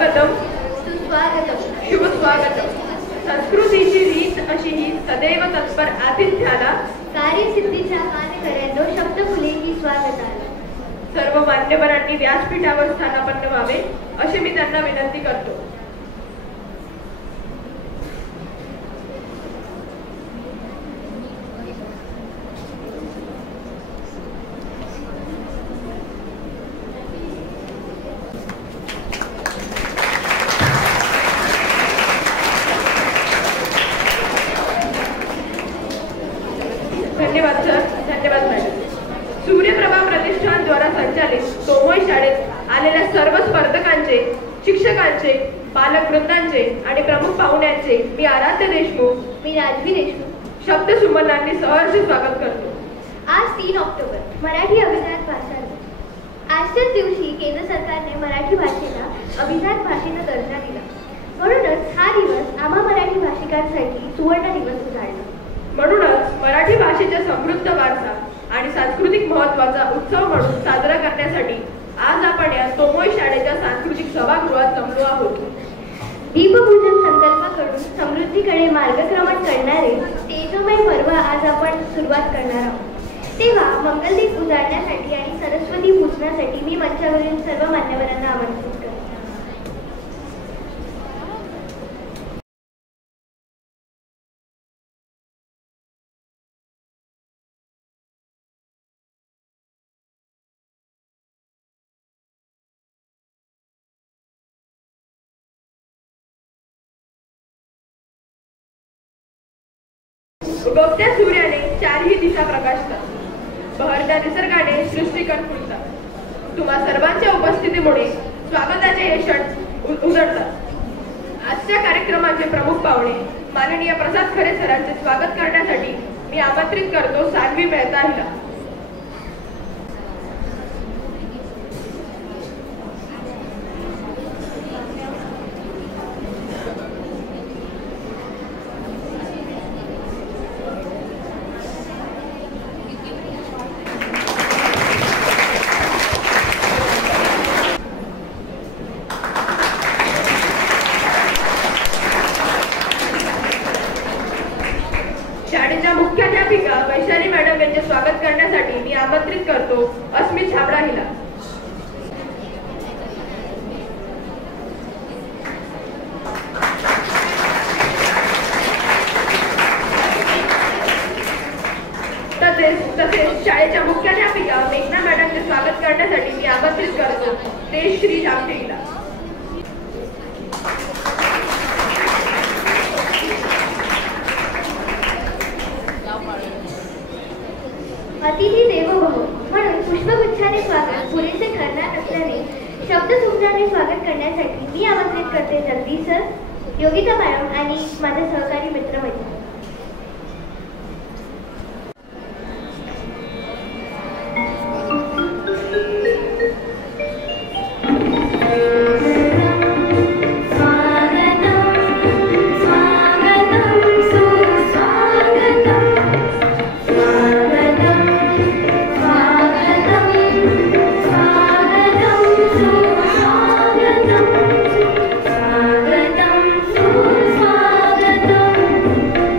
स्वागतम सुस्वागतम शुभ स्वागतम. संस्कृतीची रीत अशी ही सदैव तत्पर आतिथ्याला कार्यसिद्धीच्या मानकऱ्यांनो शब्द फुले की स्वागताला. सर्व मान्यवरांनी व्यासपीठावर स्थानापन्न व्हावे असे मी त्यांना विनंती करतो. धन्यवाद सर. धन्यवाद मॅडम. सूर्यप्रभा प्रतिष्ठान द्वारा संचालित तोमोई शाळेत आलेल्या सर्व स्पर्धकांचे, शिक्षकांचे, पालक वृंदांचे आणि प्रमुख पाहुण्यांचे मी आराध्य देशमुख, मी राजवी देशमुख शब्द सुमनांनी सहर्ष स्वागत करतो. आज 3 ऑक्टोबर मराठी अभिजात भाषा दिन. आजच्याच दिवशी केंद्र सरकारने मराठी भाषेला अभिजात भाषेचा दर्जा दिला. म्हणूनच हा दिवस आम्हा मराठी भाषिकांसाठी सुवर्ण दिवस उजाडला. म्हणूनच मराठी भाषेचा समृद्ध वारसा आणि सांस्कृतिक महत्त्वाचा उत्सव म्हणून साजरा करण्यासाठी आज आपण या तोमोई शाळेच्या सांस्कृतिक सभागृहात जमलो आहोत. दीपपूजन संकल्प करून समृद्धीकडे मार्गक्रमण करणारे तेजोमय पर्व आज आपण सुरुवात करणार आहोत. तेव्हा मंगलदीप उजाडण्यासाठी आणि सरस्वती पूजनासाठी मी मंचावरील सर्व मान्यवरांना आमंत्रित करते. उगवत्या सूर्याने चारही दिशा प्रकाशतात. बहरत्या निसर्गाने सृष्टीकण फुलतात. तुम्हा सर्वांच्या उपस्थितीमुळे स्वागताचे हे क्षण उजळतात. आजच्या कार्यक्रमाचे प्रमुख पाहुणे माननीय प्रसाद खरे सरांचे स्वागत करण्यासाठी मी आमंत्रित करतो सान्वी मेहता हिला. शाळेच्या मुख्याध्यापिका वैशाली मॅडम यांचे स्वागत करण्यासाठी मी आमंत्रित करतो अस्मित छाबडा हिला. तसेच शाळेच्या मुख्याध्यापिका मेघना मॅडमचे स्वागत करण्यासाठी मी आमंत्रित करतो तेजश्री जामटे हिला. अतिथी देवो भव म्हणून पुष्पगुच्छाने स्वागत पुरेसे करणार नसल्याने शब्दसमुद्राने स्वागत करण्यासाठी मी आमंत्रित करते जगदीश सर, योगिता मॅडम आणि माझे सहकारी मित्रमैत्रिणी. स्वागतम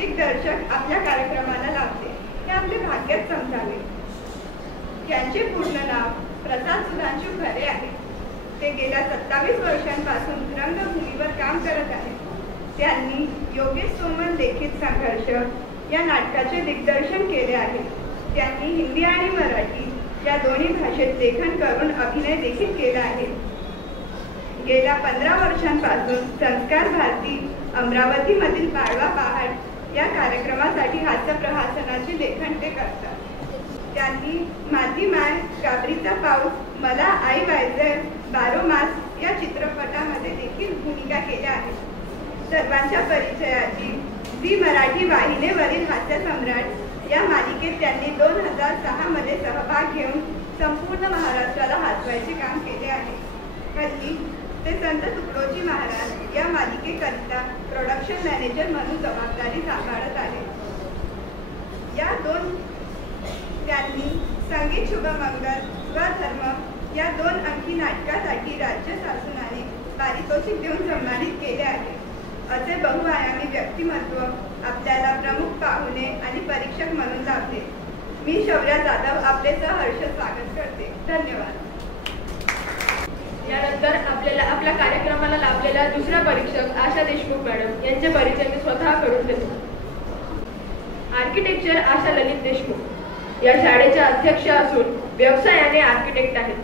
दिग्दर्शक आपल्या कार्यक्रमाला लाभले हे आपले भाग्यच समजावे. त्यांचे पूर्ण नाव प्रसाद सुधांशू खरे आहे. ते गेल्या 27 वर्षांपासून रंगभूमीवर काम करत आहेत. त्यांनी योगेश सोमन लिखित संघर्ष या नाटकाचे दिग्दर्शन केले आहे. त्यांनी हिंदी आणि मराठी या दोन्ही भाषेत लेखन करून अभिनय देखील केला आहे. गेल्या 15 वर्षांपासून संस्कार भारती अमरावतीमधील पाडवा पहाड या कार्यक्रमासाठी हास्यप्रहसनाचे लेखन ते करतात. त्यांनी माझी माय, काबरीचा पाऊस, मला आई वायझर, बारोमास या चित्रपटामध्ये देखील भूमिका केल्या आहेत. सर्वांच्या परिचयाची झी मराठी वाहिनीवरील हास्य सम्राट या मालिकेत त्यांनी 2006 मध्ये सहभाग घेऊन संपूर्ण महाराष्ट्राला हसवायचे काम केले आहे. हल्ली ते संत तुकडोजी महाराज या मालिकेकरिता प्रोडक्शन मॅनेजर म्हणून जबाबदारी सांभाळत आहेत. त्यांनी संगीत शुभमंगल, स्वधर्म या 2 अंकी नाटकासाठी राज्य शासनाने पारितोषिक देऊन सन्मानित केले आहे. असे बहुआयामी व्यक्तिमत्व आपल्याला प्रमुख पाहुणे आणि परीक्षक म्हणून लाभले. मी शौर्या जाधव आपले सहर्ष स्वागत करते. धन्यवाद. यानंतर आपल्या कार्यक्रमाला लाभलेल्या दुसऱ्या परीक्षक आशा देशमुख मॅडम यांचे परिचय मी स्वतः करून देतो. आर्किटेक्चर आशा ललित देशमुख या शाळेच्या अध्यक्ष असून व्यवसायाने आर्किटेक्ट आहेत.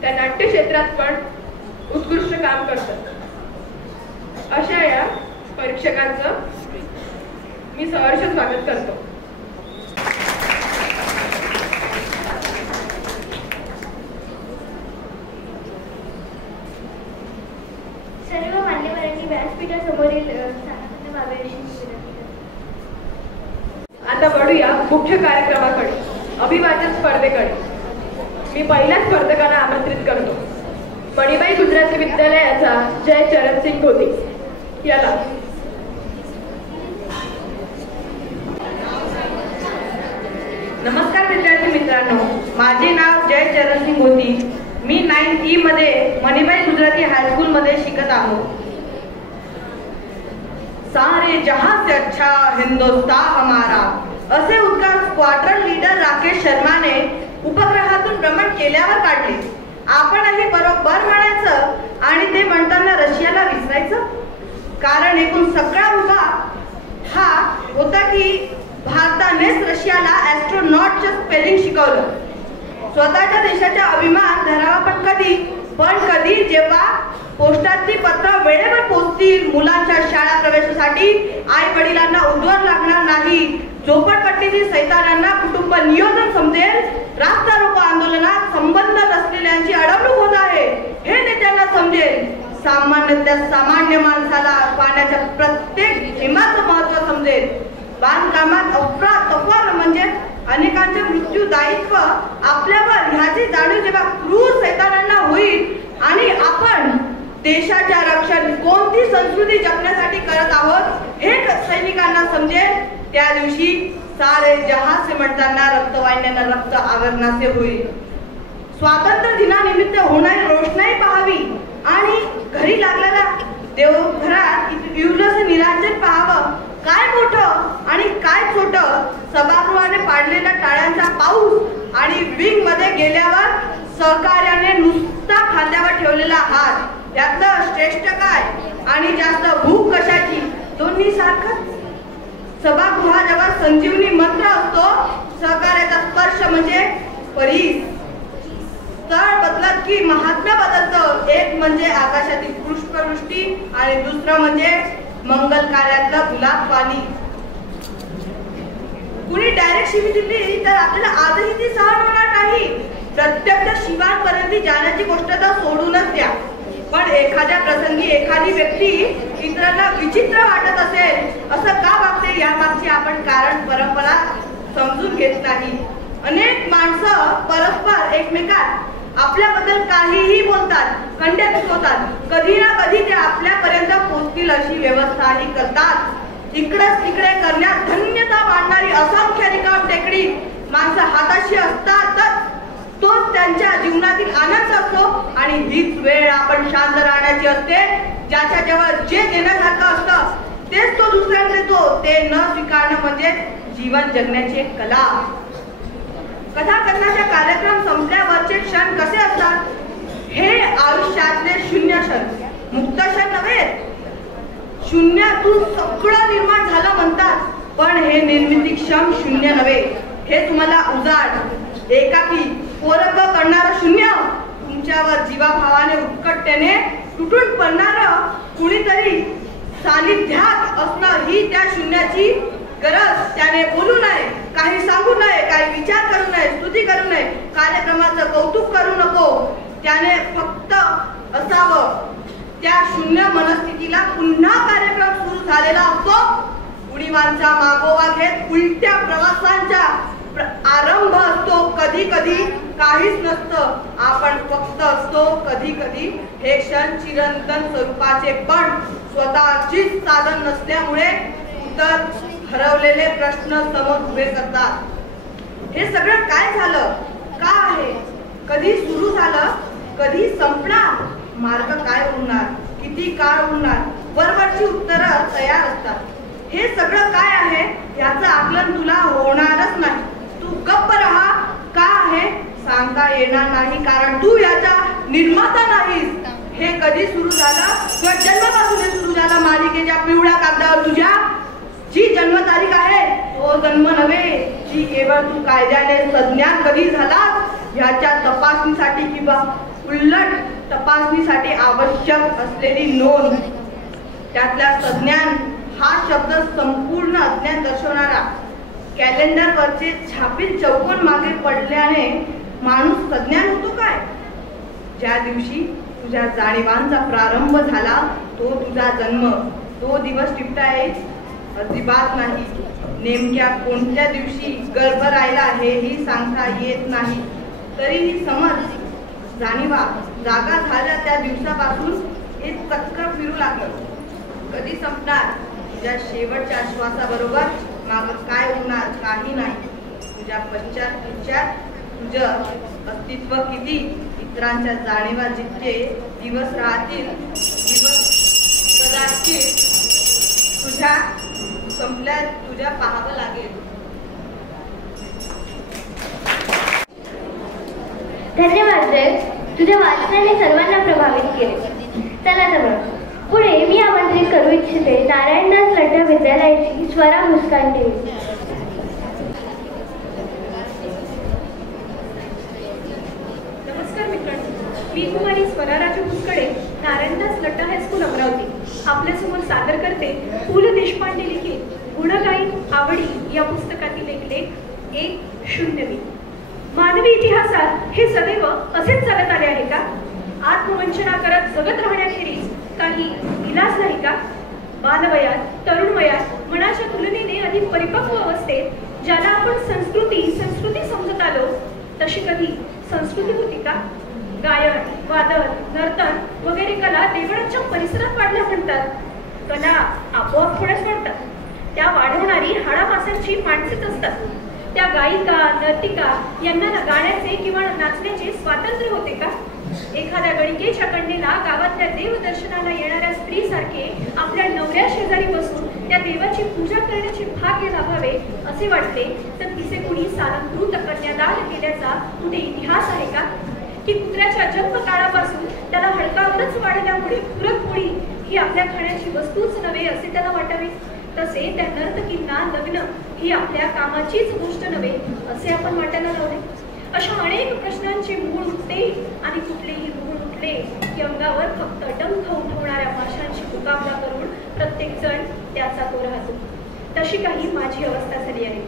त्या नाट्य क्षेत्रात पण उत्कृष्ट काम करतात. अशा या परीक्षकांचं मी सहर्ष स्वागत करतो. सर्व मान्यवरांनी व्यासपीठासमोरील स्थानापन्न व्हावे अशी विनंती करते. आता वळूया मुख्य कार्यक्रमाकडे, अभिवाचन स्पर्धेकडे. मी पहिल्या स्पर्धकांना आमंत्रित करतो. मणिबाई गुजराती विद्यालयाचा जय चरणसिंग गोती याला. नमस्कार विद्यार्थी मित्रांनो, माझे नाव जय चरणसिंग गोती. मी 9E मध्ये मणिबाई गुजराती हायस्कूल मध्ये शिकत आहो. सारे जहां से अच्छा हिंदुस्तान हमारा असे उद्गार स्क्वाड्रन लीडर राकेश शर्माने उपग्रहातून भ्रमण केल्यावर काढले. आपणही बरोबर म्हणायचं आणि ते म्हणताना रशियाला विसरायचं. कारण एकूण सगळा उद्गार हा होता की भारतानेच रशियाला ॲस्ट्रोनॉटचं स्पेलिंग शिकवलं. स्वतःच्या देशाचा अभिमान धरावा पण कधी जेव्हा पोस्टातली पत्र वेळेवर पोहोचतील, मुलांच्या शाळा प्रवेशासाठी आई वडिलांना उद्वर लागणार नाही, झोपडपट्टीतील सैतानांना कुटुंब नियोजन समजेल, रास्ता रोको आंदोलनात संबंध नसलेल्यांची अडवणूक होत आहे हे नेत्यांना समजेल, सामान्य माणसाला पाण्याच्या प्रत्येक थेंबाचं महत्व समजेल, बांधकामात अफरातफर म्हणजे अनेकांचे मृत्यू दायित्व आपल्यावर ह्याची जाणीव जेव्हा क्रूर सैतानांना होईल आणि आपण देशाच्या रक्षण कोणती संस्कृती जपण्यासाठी करत आहोत हे सैनिकांना समजेल, त्या दिवशी सारे जहां से म्हणताना रक्तवाहिन्यांना रक्त आवरणाचे होईल. स्वातंत्र्य दिनानिमित्त होणारी रोषणाई पाहावी आणि घरी लागलेल्या देवघरात इवलंसं निरांजन पाहावं. काय मोठं आणि काय छोटं, सभागृहाने पाडलेला टाळ्यांचा पाऊस आणि विंग मध्ये गेल्यावर सहकार्याने नुसता खांद्यावर ठेवलेला हात, यातलं श्रेष्ठ काय आणि जास्त भूक कशाची, दोन्ही सारखंच. सभागृहाजवळ संजीवनी मंत्र असतो, सहकार्याचा स्पर्श म्हणजे परीस. स्थळ बदलत की महात्म्य बदलतं. एक म्हणजे आकाशातील पुष्पवृष्टी आणि दुसरं म्हणजे मंगल कार्यातलं गुलाब पाणी. कुणी डायरेक्ट शिवी दिली तर आपल्याला आजही ती सहन होणार नाही. प्रत्यक्ष शिवांपर्यंत जाण्याची गोष्ट तर सोडूनच द्या, पण एखाद्या प्रसंगी एखादी व्यक्ती इतरांना विचित्र वाटत असेल असं का वागते यामागची आपण कारण परंपरा समजून घेत नाही. अनेक माणसं परस्पर एकमेकात आपल्याबद्दल काहीही बोलतात, खंडे चुकवतात, कधी ना कधी ते आपल्यापर्यंत पोहोचतील अशी व्यवस्थाही करतात. इकडेच तिकडे करण्यात धन्यता वाढणारी असंख्य रिकाम टेकडी माणसं हाताशी असतातच, तोच त्यांच्या जीवनातील आनंद असतो. आणि हीच वेळ आपण शांत राहण्याची असते. ज्याच्या जवळ जे देण्यासारखं असतं तेच तो दुसऱ्याला देतो. ते न स्वीकारणं म्हणजे जीवन जगण्याची एक कला. कथाकथनाच्या कार्यक्रम संपल्यावरचे क्षण कसे असतात? हे आयुष्यातले शून्य क्षण, मुक्त क्षण नव्हे. शून्यातून सगळं निर्माण झालं म्हणतात, पण हे निर्मितीक्षम शून्य नव्हे. हे तुम्हाला उजाड, एकाकी, पोरग करणारं शून्य, तुमच्यावर जीवाभावाने उत्कटतेने तुटून पडणारं कुणीतरी सानिध्यात असणं ही त्या शून्याची गरज. त्याने बोलू नये, काही सांगू नये, काही विचार करू नये, स्तुती करू नये, कार्यक्रमाचं कौतुक करू नको. त्याने फक्त असावं. त्या शून्य मनस्थितीला पुन्हा कार्यक्रम सुरू झालेला असतो. उडीवांचा मागोवा घेत उलट्या प्रवासांचा आरंभ असतो. कधी कधी काहीच नसतं, आपण फक्त असतो. कधी कधी हे क्षण चिरंतन स्वरूपाचे, पण स्वतःचीच साधन नसल्यामुळे उत्तर हरवलेले प्रश्न समोर उभे करतात. हे सगळं काय झालं? का आहे? कधी सुरू झालं? कधी संपणार? मार्ग काय उरणार? किती काळ उरणार? वरवरची उत्तरं तयार असतात. हे सगळं काय आहे याचं आकलन तुला होणारच नाही. तू गप्प राहा. का आहे सांगता येणार नाही, कारण तू याचा निर्माता नाहीस. हे कधी सुरू झालं? किंवा जन्मापासून हे सुरू झालं. मालिकेच्या पिवळ्या कागदावर तुझ्या जी जन्मतारीख आहे तो जन्म नव्हे, जी केवळ तू कायद्याने सज्ञान कधी झालास ह्याच्या तपासणीसाठी किंवा उलट तपासणीसाठी आवश्यक असलेली नोंद. त्यातल्या सज्ञान हा शब्द संपूर्ण अज्ञान दर्शवणारा. कॅलेंडरवरचे छापील चौकोन मागे पडल्याने माणूस सज्ञान होतो काय? ज्या दिवशी तुझ्या जाणीवांचा प्रारंभ झाला तो तुझा जन्म. तो दिवस टिपता येईल? अजिबात नाही. नेमक्या कोणत्या दिवशी गर्भ राहिला हेही सांगता येत नाही. तरीही समज, जाणीवा जागा झाल्या त्या दिवसापासून हे चक्र फिरू लागलं. कधी संपणार? तुझ्या शेवटच्या श्वासाबरोबर मागं काय होणार? काही नाही. तुझ्या पश्चात विचार, तुझं अस्तित्व किती, इतरांच्या जाणीवा जितके दिवस राहतील, दिवस कदाचित तुझ्या संपल्या तुझ्या पाहावं लागेल. धन्यवाद जय. तुझ्या वाचनाने सर्वांना प्रभावित केले. चला तर पुढे मी आमंत्रित करू इच्छिते नारायणदास लड्डा विद्यालयाची स्वरा मुस्कांटे. नमस्कार मित्रांनो, मी कुमारी स्वरा राजू मुस्कडे, नारायणदास लड्डा हायस्कूल अमरावती आपल्यासमोर सादर करते पु ल देशपांडे लिखित गुणगायी आवडी या पुस्तकातील एक लेख, एक शून्य मी. मानवी इतिहासात हे सदैव असेच चालत आले आहे का? आत्मवंचना करत जगत राहण्याखेरीज काही इलाज नाही का? बालवयात, तरुण वयात, मनाच्या तुलनेने अधिक परिपक्व अवस्थेत ज्याला आपण संस्कृती समजत आलो, तशी कधी संस्कृती होती का? गायन, वादन, नर्तन वगैरे कला देवळाच्या परिसरात वाढल्या म्हणतात. कला आपोआप थोड्याच वाढतात. त्या वाढवणारी हाडामासांची माणसेच असतात. त्या गायिका, नर्तिका यांना गाण्याचे किंवा नाचण्याचे स्वातंत्र्य होते का? एखाद्या गणिकेच्या कन्येला गावातल्या देवदर्शनाला येणाऱ्या स्त्रीसारखे आपल्या नवऱ्या शेजारी बसून त्या देवाची पूजा करण्याचे भाग्य लाभावे असे वाटते, तर तिचे कुणी सालंकृत कन्यादान केल्याचा कुठे इतिहास आहे का? की कुत्र्याच्या जन्मकाळापासून त्याला हडकावरच वाढल्यामुळे पुरणपोळी ही आपल्या खाण्याची वस्तूच नव्हे असे त्याला वाटावे, तसे त्या नर्तकींना लग्न ही आपल्या कामाचीच गोष्ट नव्हे असे आपण वाटायला लावले. अशा अनेक प्रश्नांचे मूळ उठते आणि कुठलेही मूळ उठले की अंगावर फक्त डंख उठवणाऱ्या माशांशी मुकाबला करून प्रत्येक जण त्याचा तो राहतो. तशी काही माझी अवस्था झाली आहे.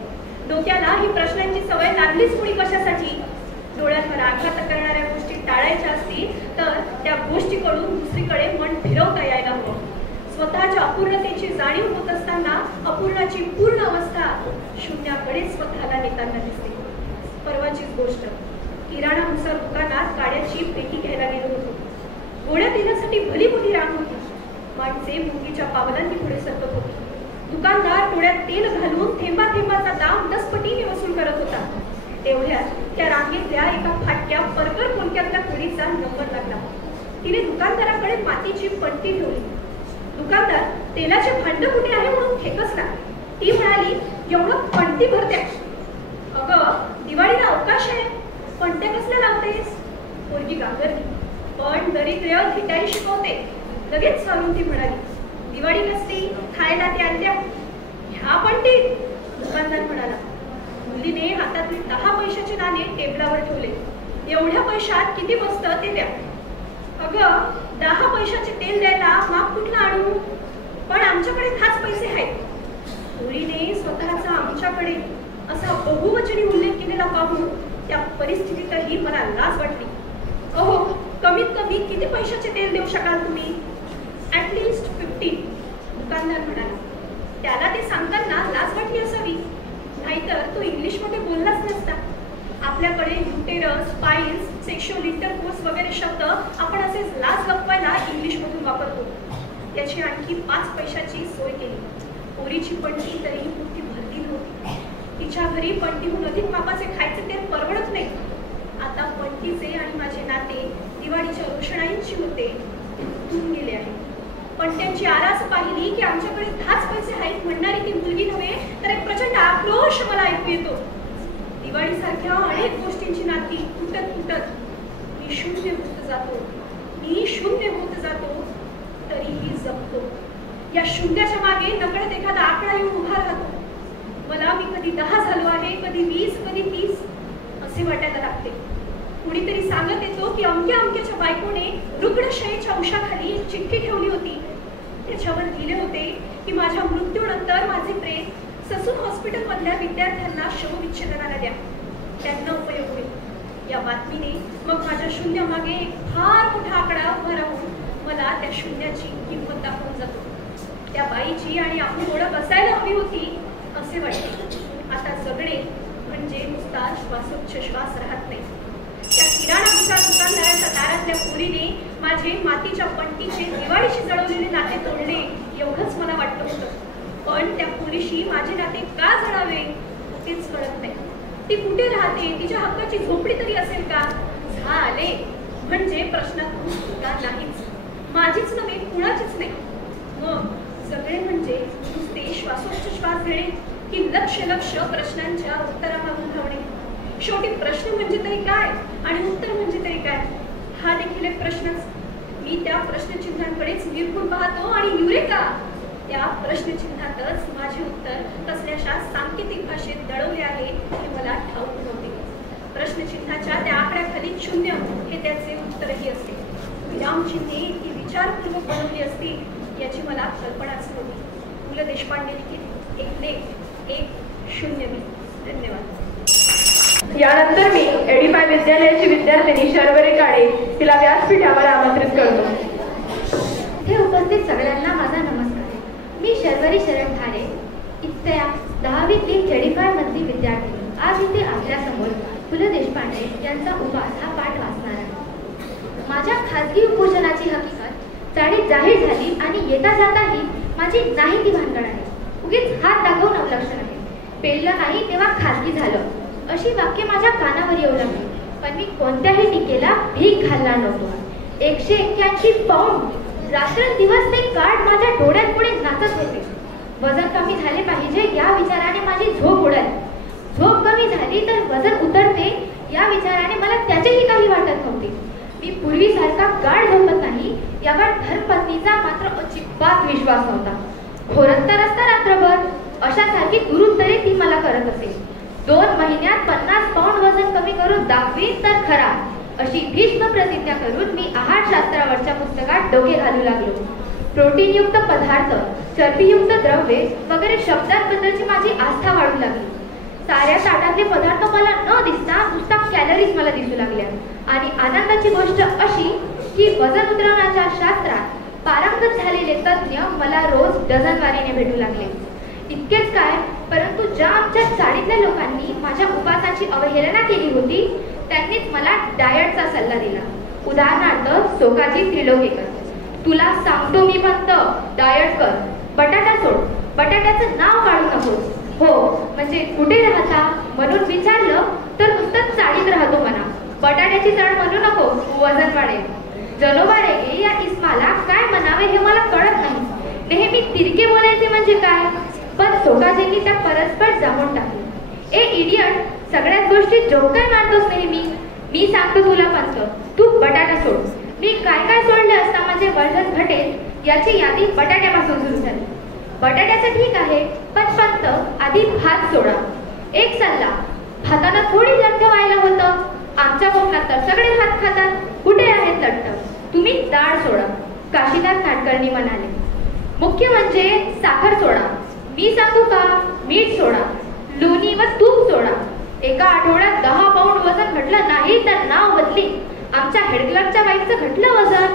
डोक्याला ही प्रश्नांची सवय लागलीच कुणी कशासाठी? डोळ्यांवर आघात करणाऱ्या गोष्टी टाळायच्या असतील तर त्या गोष्टीकडून दुसरीकडे मन फिरवता यायला हवं. स्वतःच्या अपूर्णतेची जाणीव होत असताना अपूर्णाची पूर्ण अवस्था शून्याकडे स्वतःला नेताना दिसते. परवाचीच गोष्ट, किराणानुसार दुकानात गाड्याची पेटी घ्यायला गेलो होतो. गोळ्या देण्यासाठी भली मोठी रांग होती. माणसे मुंगीच्या पावलांनी पुढे सरकत होती. दुकानदार डोळ्यात तेल घालून थेंबा थेंबाचा दाम 10 पटीने वसूल करत होता. तेवढ्यात त्या रांगेतल्या एका फाटक्या परकर पोलक्यातल्या मुलीचा नंबर लागला. तिने दुकानदाराकडे मातीची पट्टी ठेवली. दुकानदार तेलाचे भांड कुठे आहे म्हणून खेकसला. ती म्हणाली, एवढं पणती भरत्या. अगं, दिवाळीला अवकाश आहे, पणत्या कसल्या लावतेस? पोरगी गागरली, पण दरिद्र्य धिटाई शिकवते. लगेच चालून ती म्हणाली, दिवाळी कसली, खायला त्या आणल्या. ह्या पणती? दुकानदार म्हणाला. मुलीने हातातले 10 पैशाचे नाणे टेबलावर ठेवले. एवढ्या पैशात किती बसतं ते द्या. अगं, 10 पैशाचे तेल द्यायला माप कुठला आणू? पण आमच्याकडे 5 पैसे आहेत. पोरीने स्वतःचा आमच्याकडे असा बहुवचनी उल्लेख केलेला पाहून त्या परिस्थितीतही मला लाज वाटली. अहो, कमीत कमी किती पैशाचे तेल देऊ शकाल तुम्ही? ॲटलिस्ट 15. दुकानदार म्हणाला. त्याला ते सांगताना लाज वाटली असावी, नाहीतर तो इंग्लिशमध्ये बोललाच नसता. आपल्याकडे युटेरस, पाईल्स, सेक्शुअल इंटरकोर्स वगैरे शब्द आपण असे लाज लपवायला इंग्लिशमधून वापरतो. त्याची आणखी 5 पैशाची सोय केली. पोरीची पणती तरीही पुरती भरती नव्हती. तिच्या घरी पणतीहून अधिक मापाचे खायचे तेल परवडत नाही. आता पणतीचे आणि माझे नाते दिवाळीच्या रोषणाईंची होते तुटून गेले आहे. पण त्यांची आरास पाहिली की आमच्याकडे 10 पैसे आहेत म्हणणारी ती मुलगी नव्हे, तर एक प्रचंड आक्रोश मला ऐकू येतो. दिवाळीसारख्या अनेक गोष्टींची नाती तुटत तुटत मी शून्य होत जातो, तरीही जगतो. या शून्याच्या मागे नकळत एखादा आकडा येऊन उभा राहतो. मला मी कधी 10 झालो आहे, कधी 20, कधी 30 असे वाटायला लागते. कुणीतरी सांगत येतो की अमक्या अमक्याच्या बायकोने रुग्णशयेच्या उशाखाली एक चिठ्ठी ठेवली होती. त्याच्यावर लिहिले होते की माझ्या मृत्यूनंतर माझे प्रेत ससून हॉस्पिटलमधल्या विद्यार्थ्यांना शवविच्छेदनाला द्या, त्यांना उपयोग होईल. या बातमीने मग माझ्या शून्यामागे एक फार मोठा आकडा उभा राहून मला त्या शून्याची किंमत दाखवून जातो. त्या बाईची आणि आपली ओळख असायला हवी होती असे वाटते. आता जगणे म्हणजे नुसता श्वासोच्छ्वास राहत नाही. त्या किराणा दुकानदाराच्या दारातल्या पोरीने माझे मातीच्या पणतीचे दिवाळीशी जळवलेले नाते तोडले एवढंच मला वाटत होतं. पण त्या पोरीशी माझे नाते का जळावे तेच कळत नाही. ती कुठे राहते, तिच्या हक्काची झोपडी तरी असेल का? झाले म्हणजे प्रश्नातून सुटका नाहीच. माझीच नव्हे, कुणाचीच नाही. मग सगळे म्हणजे नुसते श्वासोच्छ्वास घेणे की लक्ष प्रश्नांच्या उत्तरामागून धावणे? शेवटी प्रश्न म्हणजे तरी काय आणि उत्तर म्हणजे तरी काय, हा देखील एक प्रश्नच. मी त्या प्रश्नचिन्हांकडेच निरखून पाहतो आणि युरेका, त्या प्रश्नचिन्हातच माझे उत्तर कसल्याशा सांकेतिक भाषेत दळवले आहे हे मला ठाऊक नव्हते. प्रश्नचिन्हाच्या त्या आकड्याखाली 0 हे त्याचे उत्तरही असते. विरामचिन्हे ती विचारपूर्वक बनवली असती याची मला कल्पनाच नव्हती. पु ल देशपांडे लिखित एक लेख 1-0. धन्यवाद. यानंतर मी एडिफाय विद्यालयाची विद्यार्थिनी शर्वरी काळे तिला व्यासपीठावर आमंत्रित करतो. हे उपस्थित सगळ्यांना माझा नमस्कार. मी शर्वरी शरण ठाणे, इयत्ता 10वीतली एडिफाय मधली विद्यार्थिनी. आज इथे आपल्यासमोर पु ल देशपांडे यांचा उपास हा पाठ वाचणार आहे. माझ्या खाजगी उपोषणाची हकीकत चाळीत जाहीर झाली आणि येता जाताही माझी नाही ती भानगड आहे. उगीच हात दाखवून अवलक्षण आहे. पेललं नाही तेव्हा खाजगी झालं अशी वाक्य माझ्या कानावर येऊ लागली. पण मी कोणत्याही टीकेला भीक घालणार नव्हतो. 181 पाऊंड रात्रंदिवस ते कार्ड माझ्या डोळ्यांपुढे नाचत होते. वजन कमी झाले पाहिजे या विचाराने माझी झोप उडाली. झोप कमी झाली तर वजन उतरते या विचाराने मला त्याचेही काही वाटत नव्हते. मी पूर्वीसारखा गाढ झोपत नाही यावर धर्मपत्नीचा मात्र अजिबात विश्वास नव्हता. होरत तर असता रात्रभर अशासारखी दुरुत्तरे ती मला करत असे. 2 महिन्यात 50 पाऊंड वजन कमी करून दाखवीन तर खरा अशी भीष्म प्रतिज्ञा करून मी आहारशास्त्रावरच्या पुस्तकात डोके घालू लागलो. प्रोटीनयुक्त पदार्थ, चरबीयुक्त द्रव्ये वगैरे शब्दांबद्दलची माझी आस्था वाढू लागली. साऱ्या ताटातले पदार्थ मला न दिसता नुसता कॅलरीज मला दिसू लागल्या. आणि आनंदाची गोष्ट अशी की वजन उतरवण्याच्या शास्त्रात पारंगत झालेले तज्ज्ञ मला रोज डझनवारीने भेटू लागले. इतकेच काय, परंतु ज्या आमच्या चाळीतल्या लोकांनी माझ्या उपासाची अवहेलना केली होती त्यांनीच मला डायटचा सल्ला दिला. उदाहरणार्थ सोकाजी त्रिलोकेकर, तुला सांगतो मी फक्त डायट कर, बटाटा सोड, बटाट्याचं नाव काढू नकोस. हो म्हणजे कुठे राहता म्हणून विचारलं तर नुसतं चाळीत राहतो म्हणा. बटाट्याची चढ म्हणू नको, वजन वाढेल. जनोबा रेगे या इस्माला काय म्हणावे हे मला कळत नाही. नेहमी तिरके बोलायचे म्हणजे काय, पण सोकाजींनी त्या परस्पर जमवून टाकले. ए इडियट, सगळ्याच गोष्टी जो काय मानतोस नेहमी. मी सांगतो तुला पंत, तू बटाटा सोड. मी काय काय सोडले असता माझे वजन घटेल याची यादी बटाट्यापासून सुरू झाली. बटाट्याचं ठीक आहे, पण पंत आधी भात सोडा. एक सल्ला, भातानं थोडी लठ्ठ व्हायला होतं. आमच्या कोकणात तर सगळे भात खातात, कुठे आहेत लठ्ठ. तुम्ही डाळ सोडा, काशीनाथ नाडकर्णी म्हणाले. मुख्य म्हणजे साखर सोडा. मी सांगू का, मीठ सोडा, लोणी व तूप सोडा. एका आठवड्यात 10 पाऊंड वजन घटलं नाही तर नाव बदली. आमच्या हेडक्लर्कच्या बाईचं घटलं वजन.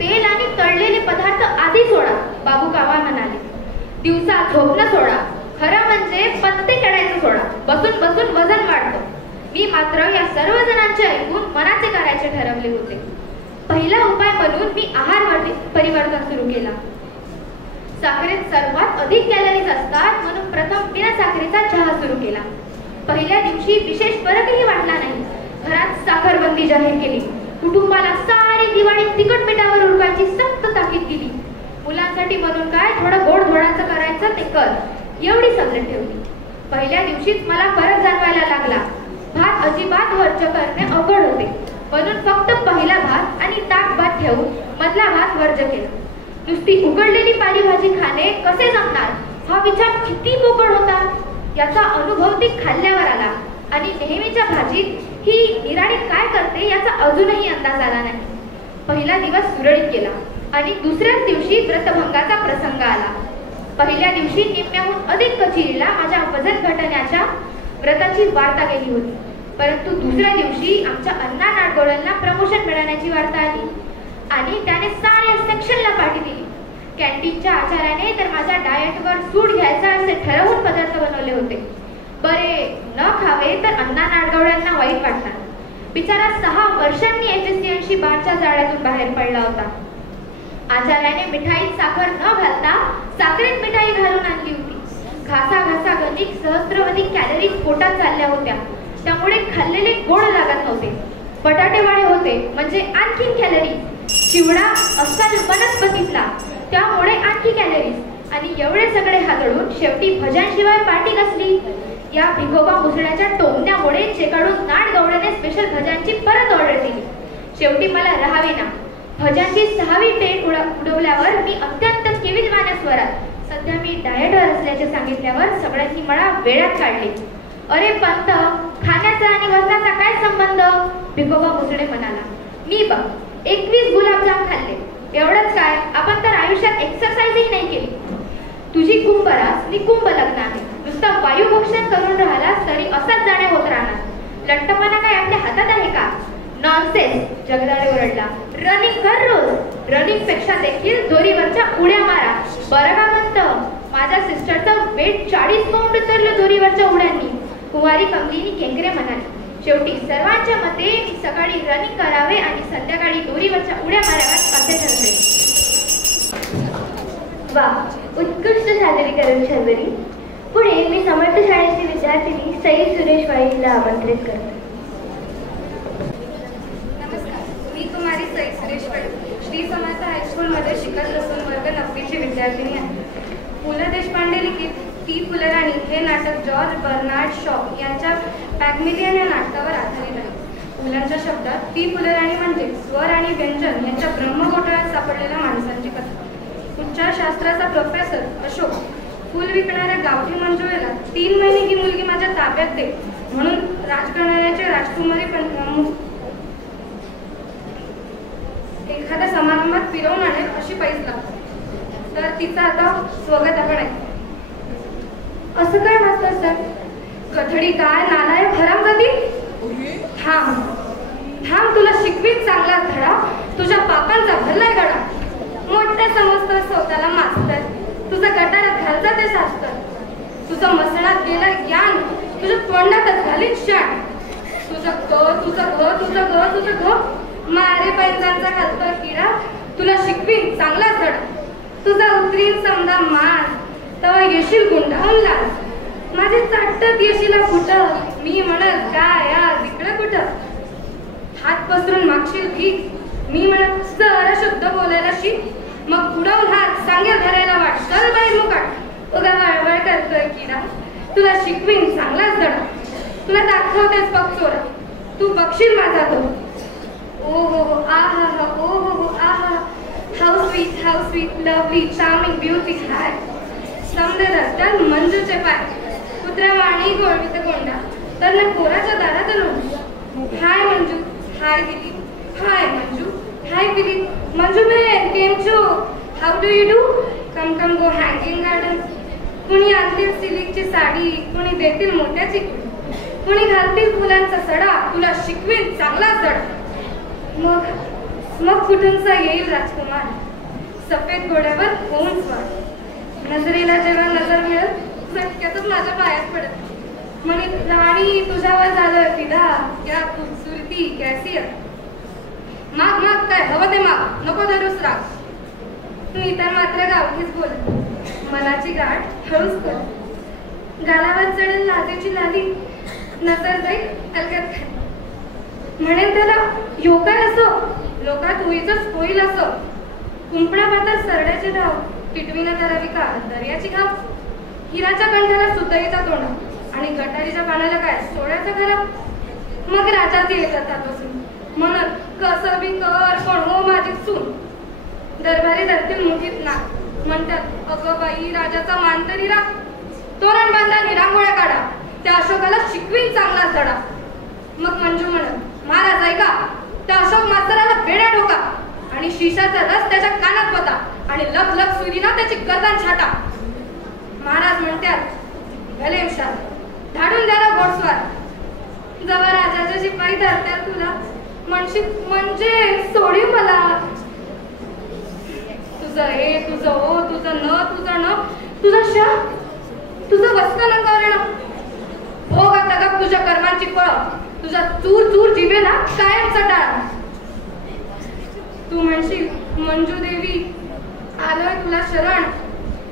तेल आणि तळलेले पदार्थ आधी सोडा, बाबू कावा म्हणाले. दिवसा झोपणं सोडा, खरं म्हणजे पत्ते खेळायचं सोडा. बसून बसून वजन वाढतं. मी मात्र या सर्व जणांचे ऐकून मनाचे करायचे ठरवले होते. पहिला उपाय म्हणून मी आहार परिवर्तन सुरू केला. साखरेत सर्वात अधिक कॅलरीज असतात म्हणून प्रथम बिना साखरेचा चहा सुरू केला. पहिल्या दिवशी विशेष फरकही वाटला नाही. घरात साखरबंदी जाहीर केली. कुटुंबाला सारी दिवाळी तिखट मिठावर उरकायची सक्त ताकीद दिली. मुलांसाठी म्हणून काय थोडं गोड धोडाचं करायचं ते कर, एवढी समजून ठेवली. पहिल्या दिवशीच मला फरक जाणवायला लागला. भात अजिबात वर्ज करणे अवघड होते, म्हणून फक्त पहिला भात आणि ताक भात ठेवून मधला भात वर्ज केला. नुसती उकडलेली पालेभाजी खाणे कसे जमणार हा विचार किती पोकळ होता याचा अनुभव ती खाल्ल्यावर आला. आणि नेहमीच्या भाजीत ही निराळी काय करते याचा अजूनही अंदाज आला नाही. पहिला दिवस सुरळीत गेला आणि दुसऱ्याच दिवशी व्रतभंगाचा प्रसंग आला. पहिल्या दिवशी निम्म्याहून अधिक कचेरीला माझ्या वजन घटण्याच्या व्रताची वार्ता गेली होती. परंतु दुसऱ्या दिवशी आमच्या अण्णा नाडगोळ्यांना प्रमोशन मिळवण्याची वार्ता आली आणि त्याने साऱ्या सेक्शनला पार्टी दिली. कॅन्टीनच्या आचार्याने तर माझ्या डाएटवर सूट घ्यायचा असे ठरवून पदार्थ बनवले होते. बरे न खावे तर अण्णा नाडगोळ्यांना वाईट वाटणार. बिचारा 6 वर्षांनी HSC 82च्या जाळ्यातून बाहेर पडला होता. आचार्याने मिठाईत साखर न घालता साखरेत मिठाई घालून आणली होती. घासा घासा गणिक सहस्त्रवधिक कॅलरीज पोटात चालल्या होत्या, त्यामुळे खाल्लेले गोड लागत नव्हते. बटाटे वडे होते म्हणजे आणखीन कॅलरीज. चिवडा अस्सल वनस्पतीतला, त्यामुळे आणखी कॅलरीज. आणि एवढे सगळे हातळून शेवटी भज्यांशिवाय पार्टी कसली. या भिकोबा मुसळ्याच्या टोमण्यामुळे चेकाडून नाडगवळ्याने स्पेशल भज्यांची परत ऑर्डर दिली. शेवटी मला राहावी ना. भज्यांची 6वी ट्रेन उडवल्यावर मी अत्यंत केविलवाण्या स्वरात सध्या मी डाएटवर असल्याचे सांगितल्यावर सगळ्यांनी मला वेळात काढले. अरे पंत, खाण्याचा आणि वजनाचा काय संबंध, भिकोबा मुसळे म्हणाला. मी बघ 21 गुलाबजाम खाल्ले, एवढंच काय, आपण तर आयुष्यात एक्सरसाइजही नाही केली. तुझी कुंभरास नि कुंभ लग्न आहे. नुसतं वायुभक्षण करून राहिलास तरी असाच जाणे होत राहणार. लठ्ठपणा काय आपल्या हातात आहे का. नॉनसेन्स, जगदाळे ओरडला. रनिंग कर रोज. रनिंग पेक्षा देखील दोरीवरच्या उड्या मारा. बरं का म्हणतं, माझ्या सिस्टरचं वेट 40 पाऊंड उतरलं दोरीवरच्या उड्यांनी. कुमारी कमलिनी केंकरे म्हणाली. शेवटी सर्वांच्या मते मी सकाळी रनिंग करावे आणि संध्याकाळी दोरीवरच्या उड्या माराव्यात असे ठरले. वा, उत्कृष्ट सादरीकरण शर्वरी. पुढे मी समर्थ शाळेची विद्यार्थिनी सई सुरेश वाईला आमंत्रित करते. नमस्कार, मी कुमारी सई सुरेश वाई श्री समर्थ हायस्कूलमध्ये शिकत असून वर्ग 9वीची विद्यार्थिनी आहे. पु ल देशपांडे लिखित ती फुलराणी हे नाटक जॉर्ज बर्नार्ड शॉ यांच्या पॅगमिलियन या नाटकावर आधारित आहे. पुलांच्या शब्दात ती फुलराणी म्हणजे स्वर आणि व्यंजन यांच्या ब्रह्मगोटाळ्यात सापडलेल्या माणसांची कथा. उच्चारशास्त्राचा प्रोफेसर अशोक फुल विकणाऱ्या गावठी मंजुळेला 3 महिने ही मुलगी माझ्या ताब्यात दे म्हणून राजघराण्याचे राजकुमारी एखाद्या समारंभात फिरवून आणेल अशी पैस लागते. तर तिचं आता स्वागत आपण आहे. असं काय मास्तर साहेब, कठडी काय नालायक हरामजादी. थांब थांब, तुला शिकवीत चांगला धडा. तुझ्या पापांचा भरलाय गडा. मोठ्या समजतोय स्वतःला मास्तर, तुझं गटारात घालचा ते शास्त्र. तुझं मसणात गेलं ज्ञान तुझ्या तोंडातच घालीत शाण. तुझं तुझं घ मारे पैंजांचा घालतोय किडा. तुला शिकवीन चांगला धडा. तुझा उतरीन समजा मान, तेव्हा येशील गुंडाळून लाल. माझे चाटत येशील कुठं, मी म्हणत काय आज इकडं कुठं. हात पसरून मागशील भीक, मी म्हणत जरा शुद्ध बोलायला शिक. मग उडवून हात सांगेल तुला शिकवीन चांगलाच धडा. तुला दाखवतेच बघ चोरा, तू बघशील माझा तो. ओ हो हो आहा हा ओ हो हो आहा. How sweet lovely charming beauty हाय. समजे रस्त्यात मंजूचे पाय, कुत्र्यावाणी गोळवीत गोंडा, तर ना पोराच्या दारात लोंढा. हाय मंजू, हाय दिलीप, हाय मंजू, हाय दिलीप. मंजू बहन केम छो? How do you do? Come go hanging garden. कुणी आणतील सिल्कची साडी, कुणी देतील मोत्याची कुडी, कुणी घालतील फुलांचा सडा, तुला शिकवीन चांगलाच धडा. मग कुठूनचा येईल राजकुमार, सफेद घोड्यावर होऊन स्वार. नजरेला जेव्हा नजर मिळत झटक्यातच माझ्या पायात पडत. म्हणे राणी तुझ्यावर झालं फिदा, क्या खूबसूरती कैसी है. माग काय हवं ते माग, नको धरूस राग. तू इतर मात्र गावठीच बोल, मनाची गाठ हळूच कर. गालावर चढेल लाजेची लाली, नजर जाईल अलगद खाली. म्हणेल त्याला योगाय असं, लोकात होईतच होईल असं. कुंपणा पातर सरड्याचे धाव, टिटवीनं करावी का दर्याची घाव. हिराच्या कंठाला सुतईचा तोंडा, आणि गटारीच्या पानाला काय सोळ्याचा घरा. मग राजाच येत जातात बसून म्हणत, कसं बी कर पण हो माझी सून. दरबारी धरतील मुठीत नाक, म्हणतात अगं बाई राजाचा मान तरी राख. तोरण बांधा नि रांगोळ्या काढा, त्या अशोकाला शिकवीन चांगला धडा. मग मंजू म्हणत, महाराज ऐका, त्या अशोक मास्तराला बेड्या ठोका, आणि शिशाचा रस त्याच्या कानात होता, आणि लख लख सुरीना त्याची गर्दन छाटा. महाराज म्हणतात, भले हुशार, धाडून द्याला घोडस्वार. जेव्हा राजाच्या शिपाई धरत्यात तुला, म्हणजे सोडी मला. तुझं हे, तुझं हो, तुझं न, तुझं श, तुझं वस्त्र लंकावर भोग आता का तुझ्या कर्मांची फळ. तुझा चूर जिभेला कायम चटाळ. तू म्हणशील मंजू देवी आलोय तुला शरण,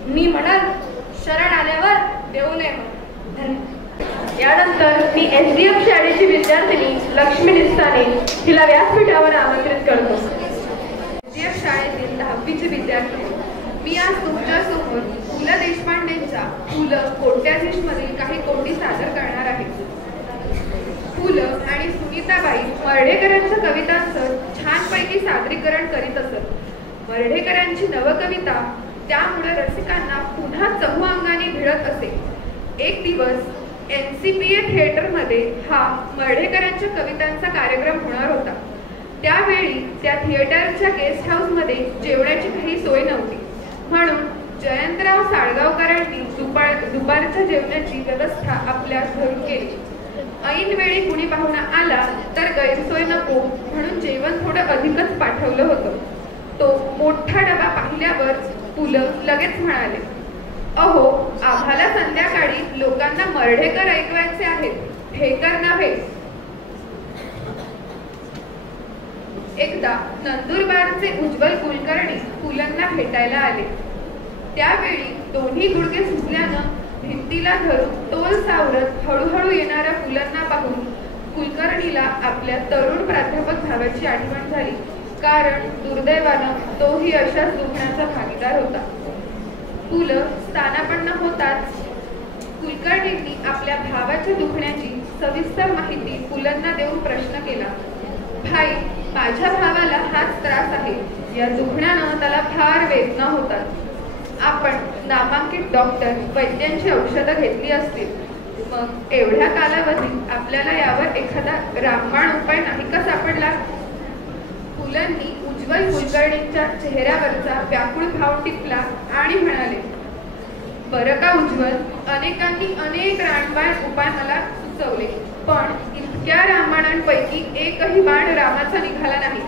मी म्हणल शरण आल्यावर देऊ नये. धन्यवाद. यानंतर मी SDF शाळेची विद्यार्थिनी लक्ष्मी निस्ताने तिला व्यासपीठावर आमंत्रित करतो. SDF शाळेतील 10वीची विद्यार्थी. मी आज तुमच्या समोर पु ल देशपांडेंच्या पु ल कोट्याधीश मधील काही कोटी सादर करणार आहे. पु ल आणि सुनीताबाई मर्ढेकरांच्या कवितांचं छानपैकी सादरीकरण करीत असत. मर्ढेकरांची नवकविता त्यामुळे रसिकांना पुन्हा चहू अंगाने भिडत असे. एक दिवस NCPA थिएटरमध्ये हा मर्ढेकरांच्या कवितांचा कार्यक्रम होणार होता. त्यावेळी त्या थिएटरच्या गेस्ट हाऊसमध्ये जेवणाची काही सोय नव्हती, म्हणून जयंतराव साळगावकरांनी दुपारच्या जेवणाची व्यवस्था आपल्या घरून केली. ऐन वेळी कुणी पाहुणा आला तर गैरसोय नको म्हणून जेवण थोडं अधिकच पाठवलं होतं. तो मोठा डबा पाहिल्यावर पु ल लगेच म्हणाले, अहो आम्हाला संध्याकाळी लोकांना मर्ढेकर ऐकवायचे आहेत, ठेकर नव्हे. एकदा नंदुरबारचे उज्ज्वल कुलकर्णी पुलंना भेटायला आले. त्यावेळी दोन्ही गुडघे सुजल्यानं भिंतीला धरून तोल सावरत हळूहळू येणाऱ्या पुलंना पाहून कुलकर्णीला आपल्या तरुण प्राध्यापक भावाची आठवण झाली, कारण दुर्दैवानं तोही अशाच दुखण्याचा भागीदार होता. पु ल स्थानापन्न होताच कुलकर्णींनी आपल्या भावाच्या दुखण्याची सविस्तर माहिती पुलंना देऊन प्रश्न केला. भाई, माझ्या भावाला हाच त्रास आहे. या दुखण्यानं त्याला फार वेदना होतात. आपण नामांकित डॉक्टर वैद्यांची औषधं घेतली असतील, मग एवढ्या कालावधीत आपल्याला यावर एखादा रामबाण उपाय नाही का सापडला? पुलंनी उज्ज्वल कुलकर्णींच्या चेहऱ्यावरचा व्याकुळ भाव टिपला आणि म्हणाले, बरं का उज्ज्वल, अनेकांनी अनेक रामबाण उपाय मला सुचवले, पण इतक्या रामबाणांपैकी एकही बाण रामाचा निघाला नाही,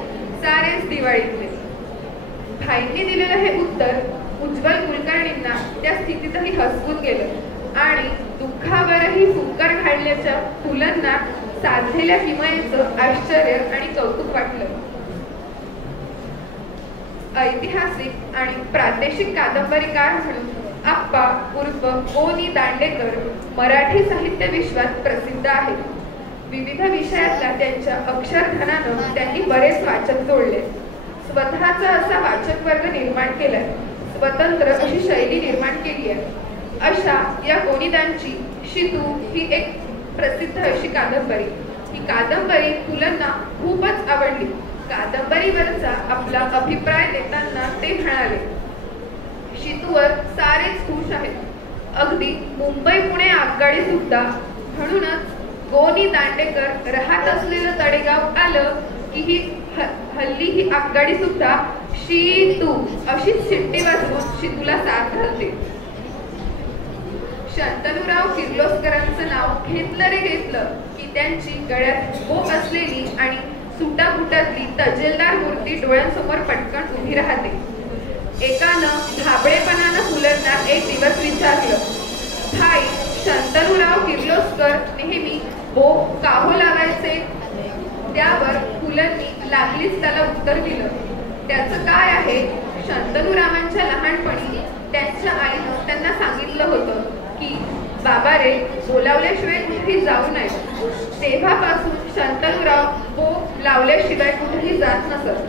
सारेच दिवाळीतले. भाईंनी दिलेलं हे उत्तर उज्ज्वल कुलकर्णींना त्या स्थितीतही हसवून गेलं आणि दुःखावरही फुंकर घालण्याच्या पुलंना साधलेल्या किमयेचं आश्चर्य आणि कौतुक वाटलं. ऐतिहासिक आणि प्रादेशिक कादंबरीकार म्हणून आप्पा उर्फ ओ.नि. दांडेकर मराठी साहित्य विश्वात प्रसिद्ध आहेत. विविध विषयातल्या त्यांच्या अक्षरधनानं त्यांनी बरेच वाचक जोडले. स्वतःचा असा वाचक वर्ग निर्माण केलाय, स्वतंत्र अशी शैली निर्माण केली आहे. अशा या गोनीदांची शितू ही एक प्रसिद्ध अशी कादंबरी. ही कादंबरी पुलंना खूपच आवडली. कादंबरीवरचा आपला अभिप्राय देताना ते म्हणाले, शितूवर सारेच खुश आहेत, अगदी मुंबई पुणे आगगाडी सुद्धा. म्हणूनच गोनी दांडेकर राहत असलेलं तडेगाव आलं की ही हल्ली ही आगगाडी सुद्धा शितू अशीच शिट्टी वाजवून शितूला साथ घालते. शंतनुराव किर्लोस्करांचं नाव घेतलं रे घेतलं की त्यांची गळ्यात बो असलेली आणि सुटाबुटातली तजेलदार मूर्ती डोळ्यांसमोर पटकन उभी राहते. एकानं घाबरेपणानं पुलंना एक दिवस विचारलं, भाई शंतनुराव किर्लोस्कर नेहमी बो काहो लावायचे? त्यावर पुलंनी लागलीच त्याला उत्तर दिलं, त्याचं काय आहे, शंतनुरावांच्या लहानपणी त्यांच्या आईनं त्यांना सांगितलं होतं की बाबा रे बोलावल्याशिवाय कुठेही जाऊ नये. तेव्हापासून शंतनुराव बो लावल्याशिवाय कुठेही जात नसत.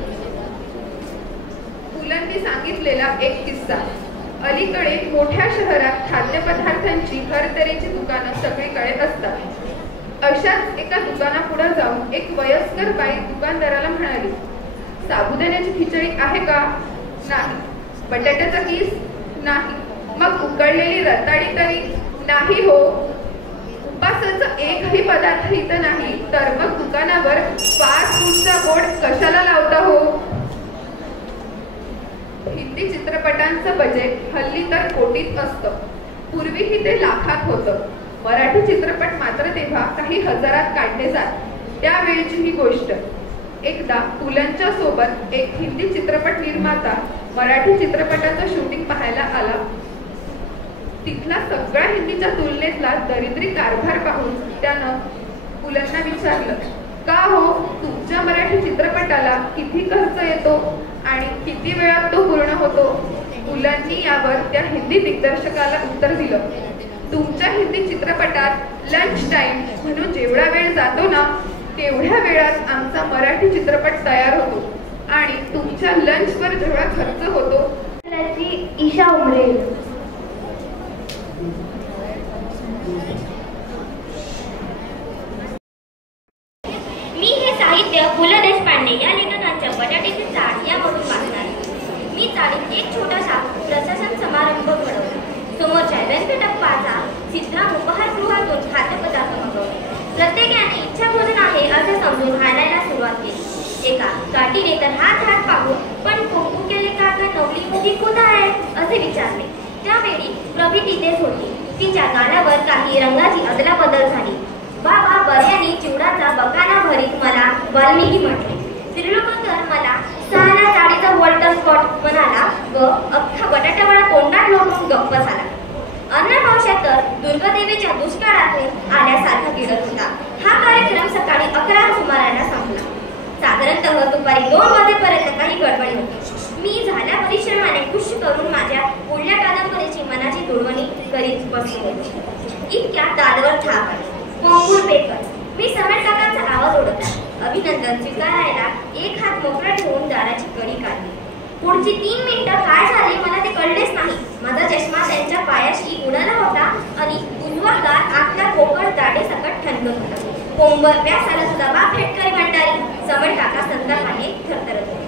पुलंनी सांगितलेला एक किस्सा. अलीकडे मोठ्या शहरात खाद्यपदार्थांची हरतऱ्हेची दुकानं सगळीकडे असतात. अशाच एका दुकानापुढे जाऊन एक वयस्कर बाई दुकानदाराला म्हणाली, साबुदाण्याची खिचडी आहे का? नाही. बटाट्याचा किस? नाही. मग उकडलेली रताळी तरी? नाही हो. उपासाचा एकही पदार्थ इथं नाही, तर मग दुकानावर फास्ट फूडचा बोर्ड कशाला लावता हो? हिंदी चित्रपटांचं बजेट हल्ली तर कोटीत असतं. पूर्वीही ते लाखात होतं. मराठी चित्रपट मात्र तेव्हा काही हजारात काढले जात. त्यावेळीची ही गोष्ट. एकदा पुलंच्या सोबत एक हिंदी चित्रपट निर्माता मराठी चित्रपटाचं शूटिंग पाहायला आला. तिथला सगळ्या हिंदीच्या तुलनेतला दरिद्री कारभार पाहून त्यानं पुलंना विचारलं, का हो तुमच्या मराठी चित्रपटाला किती खर्च येतो आणि किती वेळात तो पूर्ण होतो? पुलंनी यावर त्या हिंदी दिग्दर्शकाला उत्तर दिलं, तुमच्या हिंदी चित्रपटात लंच टाइम म्हणून जेवढा वेळ जातो ना तेवढ्या वेळात आमचा मराठी चित्रपट तयार होतो आणि तुमच्या लंचवर जेवढा खर्च होतो. ईशा उमरेल. मी हे साहित्य पु ल देशपांडे या लेखकांच्या बटाट्याचे झाड यामधून वाचणार. मी चाळीत एक छोटासा प्रशासन समारंभ घडवला. समोरच्या व्यंकटप्पाचा सिद्धाम उपहारगृहातून खाद्यपदार्थ मागवले. प्रत्येकाने इच्छा भोजन आहे असे समजून हाणायला सुरुवात केली. एका काठीने तर हात पाहून पण कुंकू केले का नवली मुली कुठं आहे असे विचारले. त्यावेळी प्रभी तिथेच होती. तिच्या गालावर काही रंगाची अदलाबदल झाली. बाबा बऱ्यानी चिवडाचा बकाना भरीत मला वाल्मिकी म्हटले. त्रिलोककर मला सहाला चाळीचा वॉल्टर स्कॉट म्हणाला व अख्खा बटाटावडा तोंडात लोटून गप्प झाला. अन्नमावश्या तर दुर्गादेवीच्या दुष्काळातून आल्यासारखा गिळत होता. हा कार्यक्रम सकाळी 11 सुमाराला संपला. साधारणतः दुपारी 2 वाजेपर्यंत काही गडबडी होती. मी झाल्या परिश्रमाने खुश करून माझ्या पुढल्या कादंबरीची मनाची जुळवणी करीत बसलो होतो. इतक्या दादवर थाप आली. पंपूर बेकर. मी समेट काकांचा आवाज ओळखला. अभिनंदन स्वीकारायला एक हात मोकळा ठेवून दाराची कडी काढली. पुढची 3 मिनिटं काय झाली मला ते कळलेच नाही. माझा चष्मा त्यांच्या पायाशी उडाला होता आणि उजवा गाल आतल्या पोकळ दाढीसकट ठणकत होता. पोंबर व्यासाला तुझा बाप हेटकरी भंडारी. समेट काका संतापाने थरथरत होते.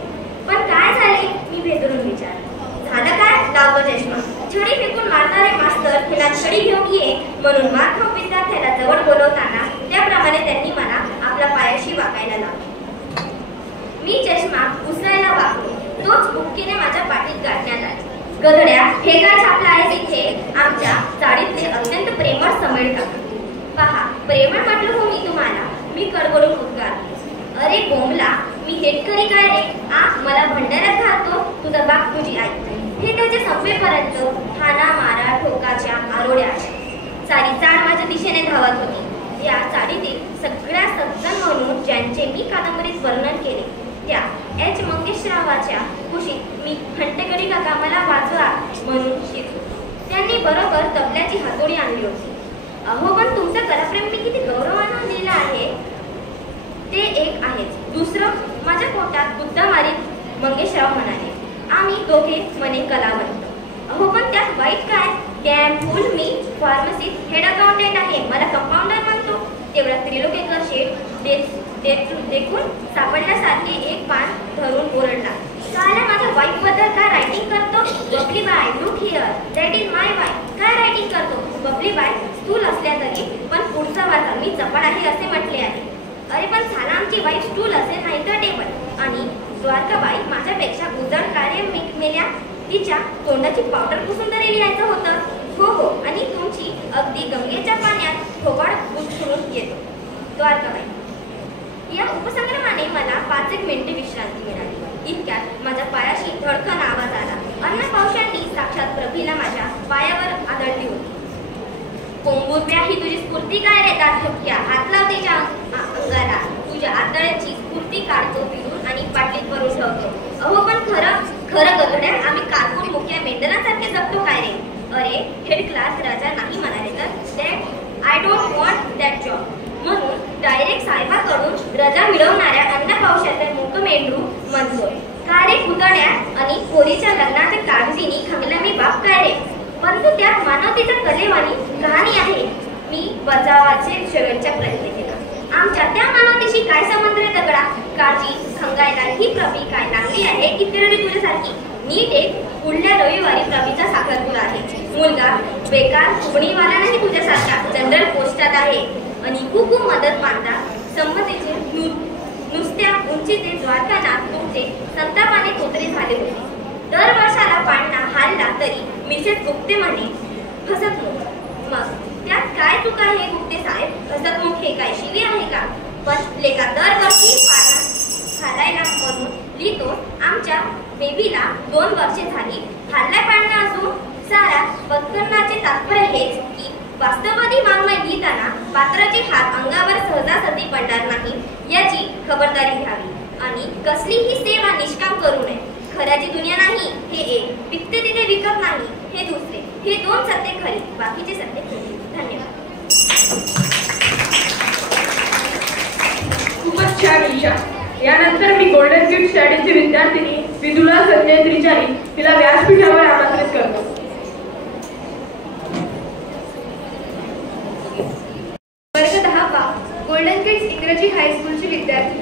पण काय झाले मी भेदरून विचारले. झालं काय? लावतो चष्मा. छडी फेकून मारणारे मास्तर तिला छडी घेऊन ये म्हणून माधव विद्यार्थ्याला जवळ बोलवताना त्याप्रमाणे त्यांनी मला आपल्या पायाशी वाकायला लावले. मी चष्मा उसरायला वाकलो. तोच बुक्कीने माझ्या पाठीत गाठण्यात आले. गधड्या हे काय छापलं आहे तिथे? आमच्या चाळीतले अत्यंत प्रेमळ समेट काका. पहा प्रेमळ म्हटलं हो मी तुम्हाला. मी कडकडून उद्गारले. अरे बोंबला मी हेटकरी काय रे? मला भंडाऱ्यात घालतो तुझा बाप तुझी आई. हे त्याचे संपेपर्यंत ठाणा मारा ठोकाच्या आरोड्या सारी चाळ माझ्या दिशेने धावत होती. या चाळीतील सगळ्या सज्जन म्हणून ज्यांचे मी कादंबरीत वर्णन केले त्या एच मंगेशरावाच्या खुशीत मी हंटेकडी काका मला वाचवा म्हणून शिरलो. त्यांनी बरोबर तबल्याची हातोडी आणली होती. अहो पण तुमचं कलाप्रेम मी किती गौरवानं दिलं आहे ते एक आहेच. दुसरं माझ्या पोटात बुद्धा मारीत मंगेशराव म्हणाले. आम्ही दोघे मने कलावंत. अहो पण त्यात वाईट काय? डॅम फुल मी फार्मसीत हेड अकाउंटंट आहे, मला कंपाऊंडर म्हणतो. तेवढा त्रिलोकेकर शेठ देखून सापडल्यासारखे एक पान धरून ओरडला. साला माझ्या वाईफ बद्दल काय रायटिंग करतो? Babli bye look here, that is my wife. काय रायटिंग करतो? बबली बाय स्थूल असल्या तरी पण पुढचा वाचा मी चपळ आहे असे म्हटले आहे. अरे पण साला आमची वाईफ स्थूल असेल नाही तर टेबल. आणि द्वारकाबाई माझ्यापेक्षा उजळ कार्य मेल्या, तिच्या तोंडाची पावडर पुसून तरी लिहायचं होतं. हो हो, आणि तुमची अगदी गंगेच्या पाण्यात थोबाड बुचकळून येतो. द्वारकाबाई. या उपसंग्रमाने मला 5 मिनिटे विश्रांती मिळाली. इतक्यात माझ्या पायाशी धडकन आवाज आला. अन्नपावशांनी साक्षात प्रभीला माझ्या पायावर आदळली होती. कोंबुर्ब्या ही तुझी स्फूर्ती काय रे दाठक्या? हात लाव तिच्या अंगाला. तुझ्या आदळ्याची स्फूर्ती काढतो पिरून आणि पाटलीत भरून ठेवतो. अहो पण खरं गगड्या, आम्ही कारकून मुख्या मेंढरांसारखे जगतो काय रे? अरे हेड क्लास राजा नाही म्हणाले तर that I don't want that job म्हणून डायरेक्ट साहेबाकडून रजा मिळवणाऱ्या अन्नपावशाचं मोठं मेंढरू म्हणतोय. काय रे पुतण्या? आणि पोरीच्या लग्नाच्या कागदीनी खंगला मी बाप काय रे? परंतु त्यात मानवतेच्या कलेवानी कहाणी आहे. मी बचावाचे शेवटचा प्रयत्न केला. आमच्या त्या मानवतेशी काय संबंध रे दगडा? काळजी खंगायला ही प्रभी काय लागली आहे की तिरडी तुझ्यासारखी? नीट एक पुढल्या रविवारी प्रभीचा साखरपुडा आहे. मुलगा बेकार फुगणीवाला नाही तुझ्यासारखा, जनरल पोस्टात आहे. आणि कुकू मदत मानता संमतीचे नुसत्या उंचीचे द्वारकानाथ तुमचे संतापाने कोतरे झाले होते. दर वर्षाला पाळणा हालला तरी मिसेस गुप्ते म्हणे हसतमुख. मग त्यात काय चुका आहे गुप्ते साहेब? हसतमुख हे काय शिवी आहे का? पण लेका दरवर्षी पाळणा हालायला म्हणून लिहितो. आमच्या बेबीला 2 वर्षे झाली, हाललाय पाळणा अजून. सारा पत्करणाचे तात्पर्य हेच की वास्तववादी वाङ्मय लिहिताना पात्राचे हात अंगावर सहजासहजी पडणार नाही याची खबरदारी घ्यावी आणि कसलीही सेवा निष्काम करू नये. खऱ्याची दुनिया नाही हे एक, विकते तिथे विकत नाही हे दुसरे. हे 2 सत्य खरी, बाकीचे सत्य खोटी. धन्यवाद. खूपच छान ईशा. यानंतर मी गोल्डन गिफ्ट शाळेची विद्यार्थिनी विदुला संजय त्रिचारी तिला व्यासपीठावर आमंत्रित करतो. वर्ग 10वा गोल्डन किड्स इंग्रजी हायस्कूलची विद्यार्थी.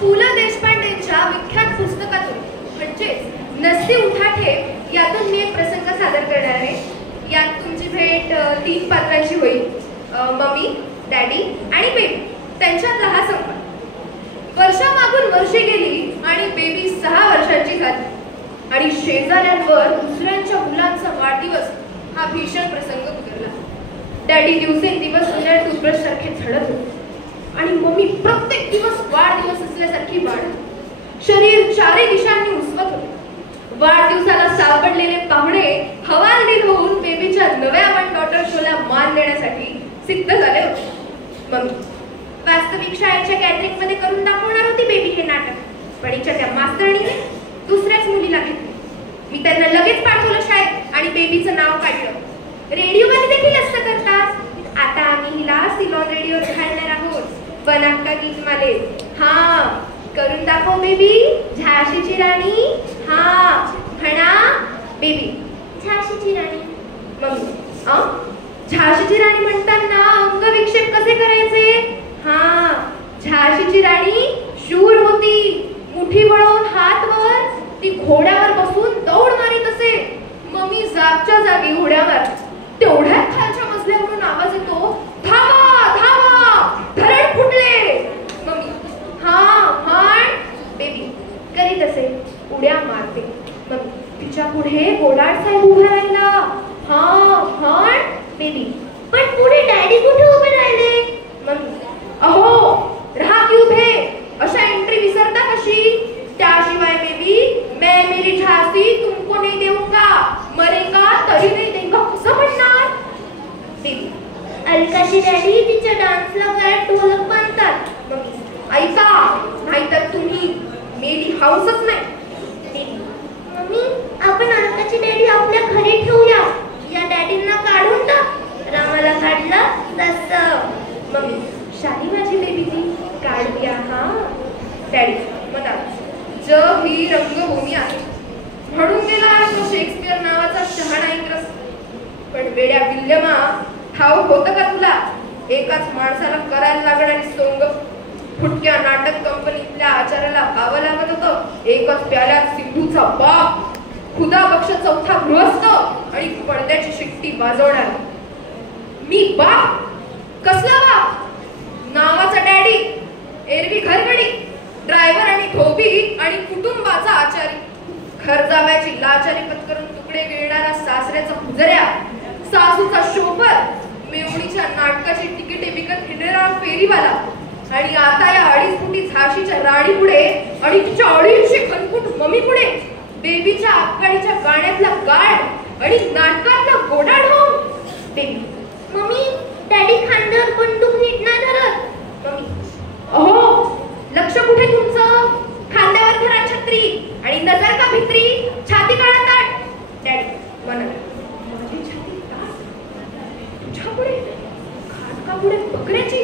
पु ल देशपांडेंच्या विख्यात पुस्तकातून म्हणजेच नसते उठा ठेप यातून मी एक प्रसंग सादर करणार आहे. यात तुमची भेट 3 पात्रांची होईल. मम्मी, डॅडी आणि बेबी त्यांच्यातला हा संवाद. वर्षामागून वर्षे गेली आणि बेबी 6 वर्षांची झाली आणि शेजाऱ्यांवर दुसऱ्यांच्या मुलांचा वाढदिवस हा भीषण प्रसंग उतरला. डॅडी दिवसेंदिवस उन्हाळ्यात टूथब्रश सारखे झडत होते आणि मम्मी प्रत्येक दिवस वाढदिवस असल्यासारखी वाढत. शरीर 4 दिशांनी उसवत होते. वाढदिवसाला सापडलेले पाहुणे हवालदिल होऊन बेबीच्या नव्या वन डॉटर शोला मान देण्यासाठी सिद्ध झाले होते. मम्मी वास्तविक शाळेच्या गॅदरिंग मध्ये करून दाखवणार होती बेबी हे नाटक, पण हिच्या त्या मास्तरणीने दुसऱ्याच मुलीला घेतली. मी त्यांना लगेच पाठवलं शाळेत आणि बेबीचं नाव काढलं. रेडिओमध्ये देखील असं करतात. आता आम्ही हिला सिलॉन रेडिओ घालणार आहोत. बनाक्का गीत माले. हा करून दाखव बेबी. झाशीची राणी. हा म्हणा बेबी. झाशीची राणी. मम्मी झाशीची राणी म्हणताना अंग विक्षेप कसे करायचे? हा झाशीची राणी शूर होती. मुठी वळवून हात वर, ती घोड्यावर बसून दौड मारीत असे. मम्मी जागच्या जागी घोड्यावर. तेवढ्यात खालच्या मजल्यावरून आवाज येतो, धावा धावा, धरण फुटले. मम्मी हा म्हण. बेबी करीत असे उड्या मारते. मम्मी तिच्या पुढे गोडाळ साहेब उभा राहिला. हा म्हण. बेबी पण पुढे डॅडी कुठे उभे राहिले? मम्मी अहो राहा की उभे. अशा एंट्री विसरता कशी? त्याशिवाय बेबी मैं मेरी झांसी तुमको नहीं देऊंगा, मरेगा तरी नहीं देऊंगा कसं म्हणणार? बेबी अलकाची डॅडी तिच्या डान्सला काय ढोलक बांधतात. मम्मी ऐका, नाहीतर तुम्ही मेली हाऊसच नाही. बेबी मम्मी आपण अलकाची डॅडी आपल्या घरी ठेवूया. या डॅडींना काढून टाक. रामाला काढलं तसं. मम्मी शाही माझी बेबी ती काढूया. हा डॅडी मग जग ही रंगभूमी आहे म्हणून गेला तो शेक्सपियर नावाचा शहाणा इंग्रज. पण वेड्या विल्यमा, ठाऊक होतं का तुला? एकाच माणसाला करायला लागणारी सोंग फुटक्या नाटक कंपनीतल्या आचार्याला गावं लागत होतं. एकच प्याल्यात सिंधूचा बाप, खुदा बक्ष चौथा गृहस्थ आणि पडद्याची शिट्टी वाजवणार. मी बाप? कसला बाप? नावाचा डॅडी, एरवी घरगडी, ड्रायव्हर आणि धोबी आणि कुटुंबाचा आचारी, घर जावयाची लाचारी पत्करून तुकडे गिळणारा सासऱ्याचा पुजऱ्या, सासूचा शोफर, मेवणीच्या नाटकाची तिकिटे विकत हिंडणारा फेरीवाला आणि आता या 2.5 फुटी झाशीच्या राणी पुढे आणि तिच्या 250 खनफूट मम्मी पुढे बेबीच्या आगगाडीच्या गाण्यातला गाड आणि नाटकातला गोडाड हो. बेबी, मम्मी, डॅडी खांद्यावर बंदूक नीट नाही धरत. मम्मी, अहो लक्ष कुठे तुमचं? खांद्यावर धरा छत्री आणि नजर का भित्री, छाती काढा ताट. डॅडी म्हणा, माझी छाती ताट, तुझ्या पुढे खाट का पुढे बकऱ्याची?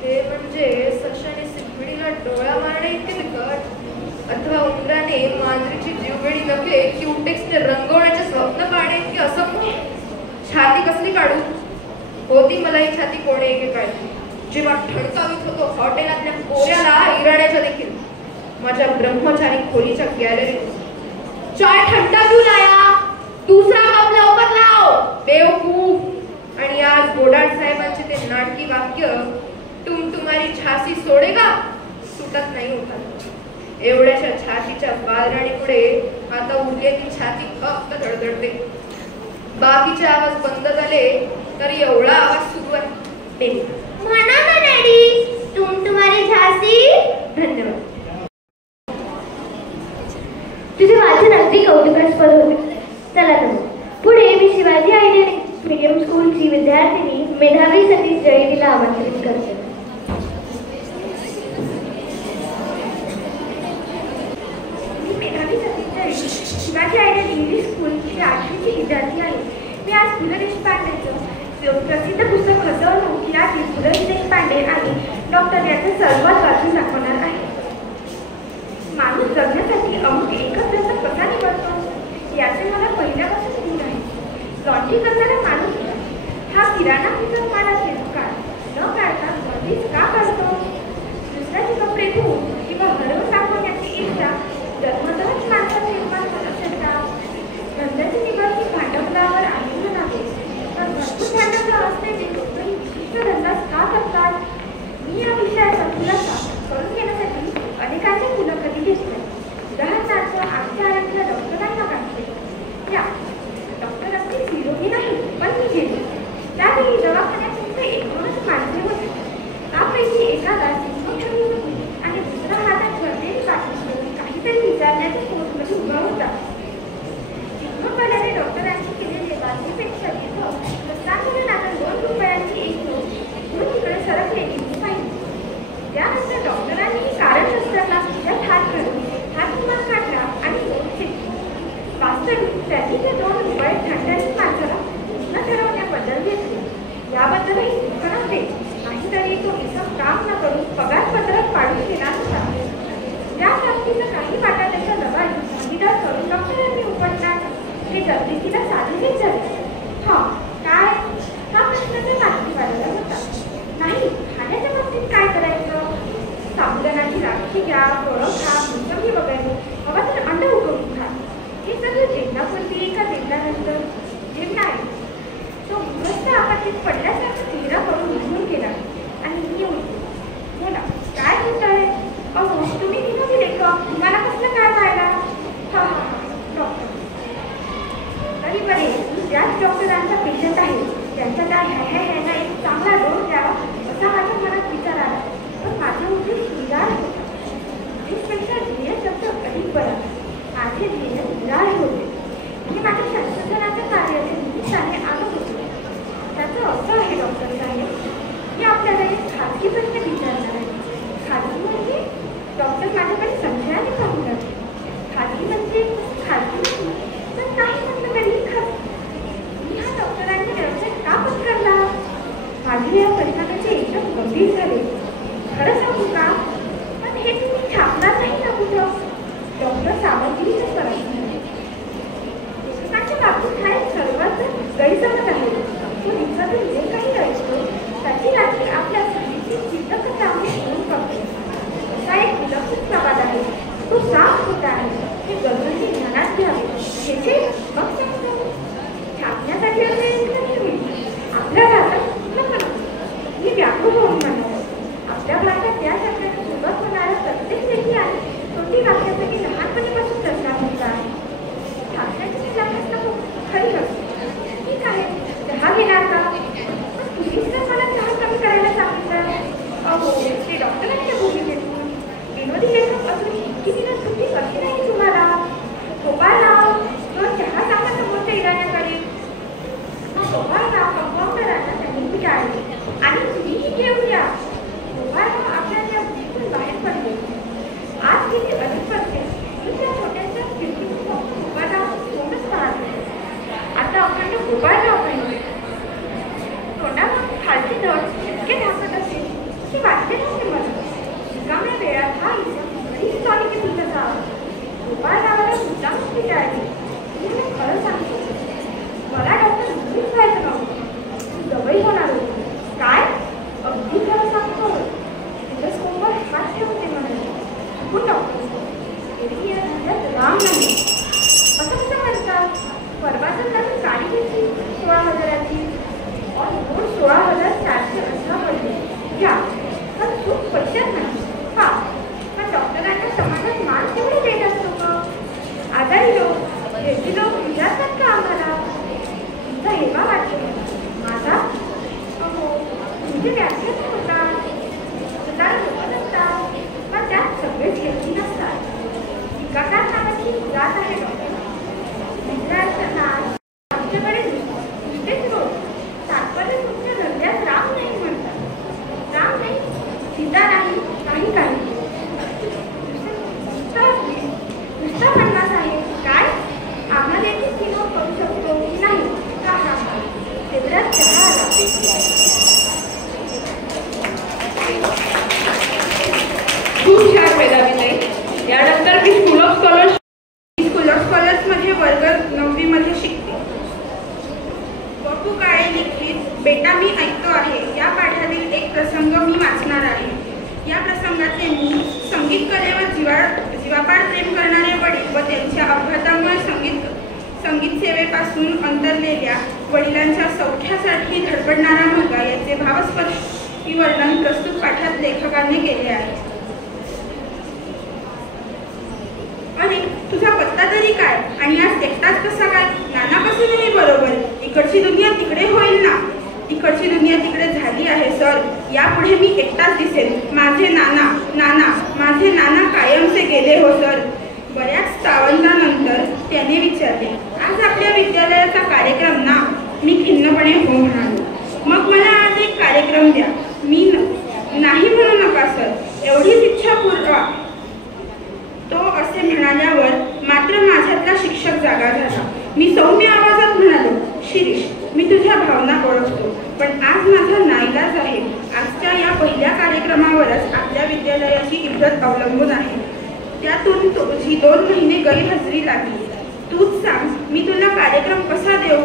हे म्हणजे सशाने सिंहणीला डोळा मारणे इतके बिकट, अथवा उंदराने मांजरीची जीवगडी नखे क्यूटेक्सने रंगवण्याचे स्वप्न पाहणे इतके असंभव. छाती कसली काढू? होती मला ही छाती कोणे एकेकाळी, जेव्हा ठणकावीत होतो हॉटेलातल्या कोऱ्याला इराण्याच्या देखील. माझ्या ब्रह्मचारी खोलीच्या गॅलरीत चाय ठंडा पिऊ लाया, दुसरा कप लवकर लाव बेवकूफ. आणि आज गोडाड साहेबांचे ते नाटकी वाक्य, तुम तुम्हारी झाशी सोडेगा, सुटत नाही होता. एवढ्याशा छातीच्या बालराणी पुढे आता उरलेली छाती फक्त धडधडते. बाकीचे आवाज बंद झाले तरी एवढा आवाज सुरू आहे. म्हणा ना डॅडी, तुम तुम्हारी झाशी. धन्यवाद. तुझे वाचन अगदी कौतुकास्पद होते. चला तर पुढे मी शिवाजी आयडियल मीडियम स्कूलची विद्यार्थिनी मेधावी सतीश जयंतीला आमंत्रित करते. शिवाजी आयडियल इंग्लिश स्कूलची 8वीची विद्यार्थी आहे. मी आज पु ल देशपांडेचं प्रसिद्ध पुस्तक फसवणूक यातील पु ल देशपांडे आणि डॉक्टर यांचा सर्वात वाचून दाखवणार आहे. माणूस जगण्यासाठी अमुक एकच रस्ता कसा निवडतो याचे मला पहिल्यापासून गुण आहे. लॉन्ड्री करणारा माणूस हा किराणा विकत मालाचे दुकान न काढता गर्दीच का काढतो? दुसऱ्याचे कपडे धुवून किंवा हरवून दाखवण्याची इच्छा जन्मतःच माणसात निर्माण होत असेल का? धंद्याची निवड ही भांडवलावर अवलंबून आहे, तर भरपूर भांडवल असलेले लोकही विशिष्ट धंदाच का करतात? मी या विषयाचा खुलासा करून घेण्यासाठी अनेकांची मुलाखती घेतल्या. उदाहरणार्थ आमच्या आरोग्य डॉक्टरांना गाठले. त्या डॉक्टर अगदी निरोगी नाही, पण मी गेले. त्यावेळी दवाखान्यात फक्त 1-2च माणसे होती. त्यापैकी एकाला सिंहक्षणी होती आणि दुसरा हातात गर्दीची बाटली घेऊन काहीतरी विचारण्याच्या पोस्टमध्ये उभा होता. सिंहवाल्याने डॉक्टरांची केलेले बातमीपेक्षा तिथं प्रस्थान आता 2 रुपयांची एक नोट इकडून तिकडे सरकलेली मी पाहिली. त्यानंतर डॉक्टरांनी कारण नसताना तिच्यात हात घालून हात रुमाल काढला आणि नोट फेकली. वास्तविक त्यांनी ते 2 रुपये ठणठणीत माणसाला न ठरवण्याबद्दल घेतले. याबद्दलही दुःख नव्हते. काहीतरी तो इसम काम न करून पगारपत्रक पाडून घेणार होता. या प्राप्तीचा काही वाटा त्याच्या दबाई भागीदार करून डॉक्टरांनी उपटणार हे जगदीशीला साधेच झाले. काय हा प्रश्न त्या माहितीवाल्याला होता. नाही, खाण्याच्या बाबतीत काय करायचं? साबुदाणाची राखी घ्या, फळं खा, मोसंबी वगैरे, हवा तर अंड उकळून खा. हे सगळं जेवणापूर्वी का जेवणानंतर? जेवणाआधी. तो गृहस्थ आपत्तीत पडल्यासारखा चेहरा करून निघून गेला आणि मी उठली. बोला, काय होत आहे? अहो, तुम्ही निघून गेले का? तुम्हाला कसलं काय व्हायला? डॉक्टर. तरी बरे, मी त्याच डॉक्टरांचा पेशंट आहे. त्यांचा त्या ह्यांना एक चांगला डोस द्यावा असा माझ्या मनात विचार आला. पण माझे उद्देश निराळे होता. उद्देशपेक्षा ध्येय शब्द अधिक बरा. माझे ध्येय निराळे होते. मी माझ्या संशोधनाच्या कार्याच्या निमित्ताने आलो होतो. त्याचं असं आहे डॉक्टर साहेब, मी आपल्याला एक खाजगी प्रश्न विचारणार आहे. खाजगी म्हणजे? डॉक्टर माझ्याकडे संशयाने पाहू लागले. खाजगी म्हणजे खाजगी नाही, तर नाही म्हटलं तरी खाजगी. मी हा डॉक्टरांनी व्यवसाय का पत्करला? माझे या प्रश्नाचे एकदम गंभीर झाले. खरं सांगू का? पण हे तुम्ही छापणार नाही ना कुठं? डॉक्टर सावधगिरीने परत म्हणाले. मी ऐकतो आहे या पाठातील एक प्रसंग मी वाचणार आहे. या प्रसंगाचे मी संगीत कलेवर जीवापाड प्रेम करणारे वडील व त्यांच्या अपघातामुळे संगीत सेवेपासून अंतरलेल्या वडिलांच्या सौख्यासाठी धडपडणारा मुलगा याचे भावस्पर्शी वर्णन प्रस्तुत पाठात लेखकाने केले आहे. अरे तुझा पत्ता तरी काय, आणि आज एकटाच कसा काय? नाना कसं नाही बरोबर? इकडची दुनिया तिकडे होईल ना? इकडची दुनिया तिकडे झाली आहे सर. यापुढे मी एकटाच दिसेल. माझे नाना कायमचे गेले हो सर. बऱ्याच तावंदानंतर त्याने विचारले, आज आपल्या विद्यालयाचा कार्यक्रम ना? मी खिन्नपणे हो म्हणालो. मग मला आज एक कार्यक्रम द्या. मी नाही म्हणू नका सर, एवढीच इच्छा पुरवा. तो असे म्हणाल्यावर मात्र माझ्यातला शिक्षक जागा झाला. मी सौम्य आवाजात म्हणालो, शिरीष, मी तुझ्या भावना ओळखतो, पण आज माझा नाईलाज आहे. आजच्या या पहिल्या कार्यक्रमावरच आपल्या विद्यालयाची इज्जत अवलंबून आहे. त्यातून तुझी 2 महिने गैरहजेरी लागली. तूच सांग, मी तुला कार्यक्रम कसा देऊ?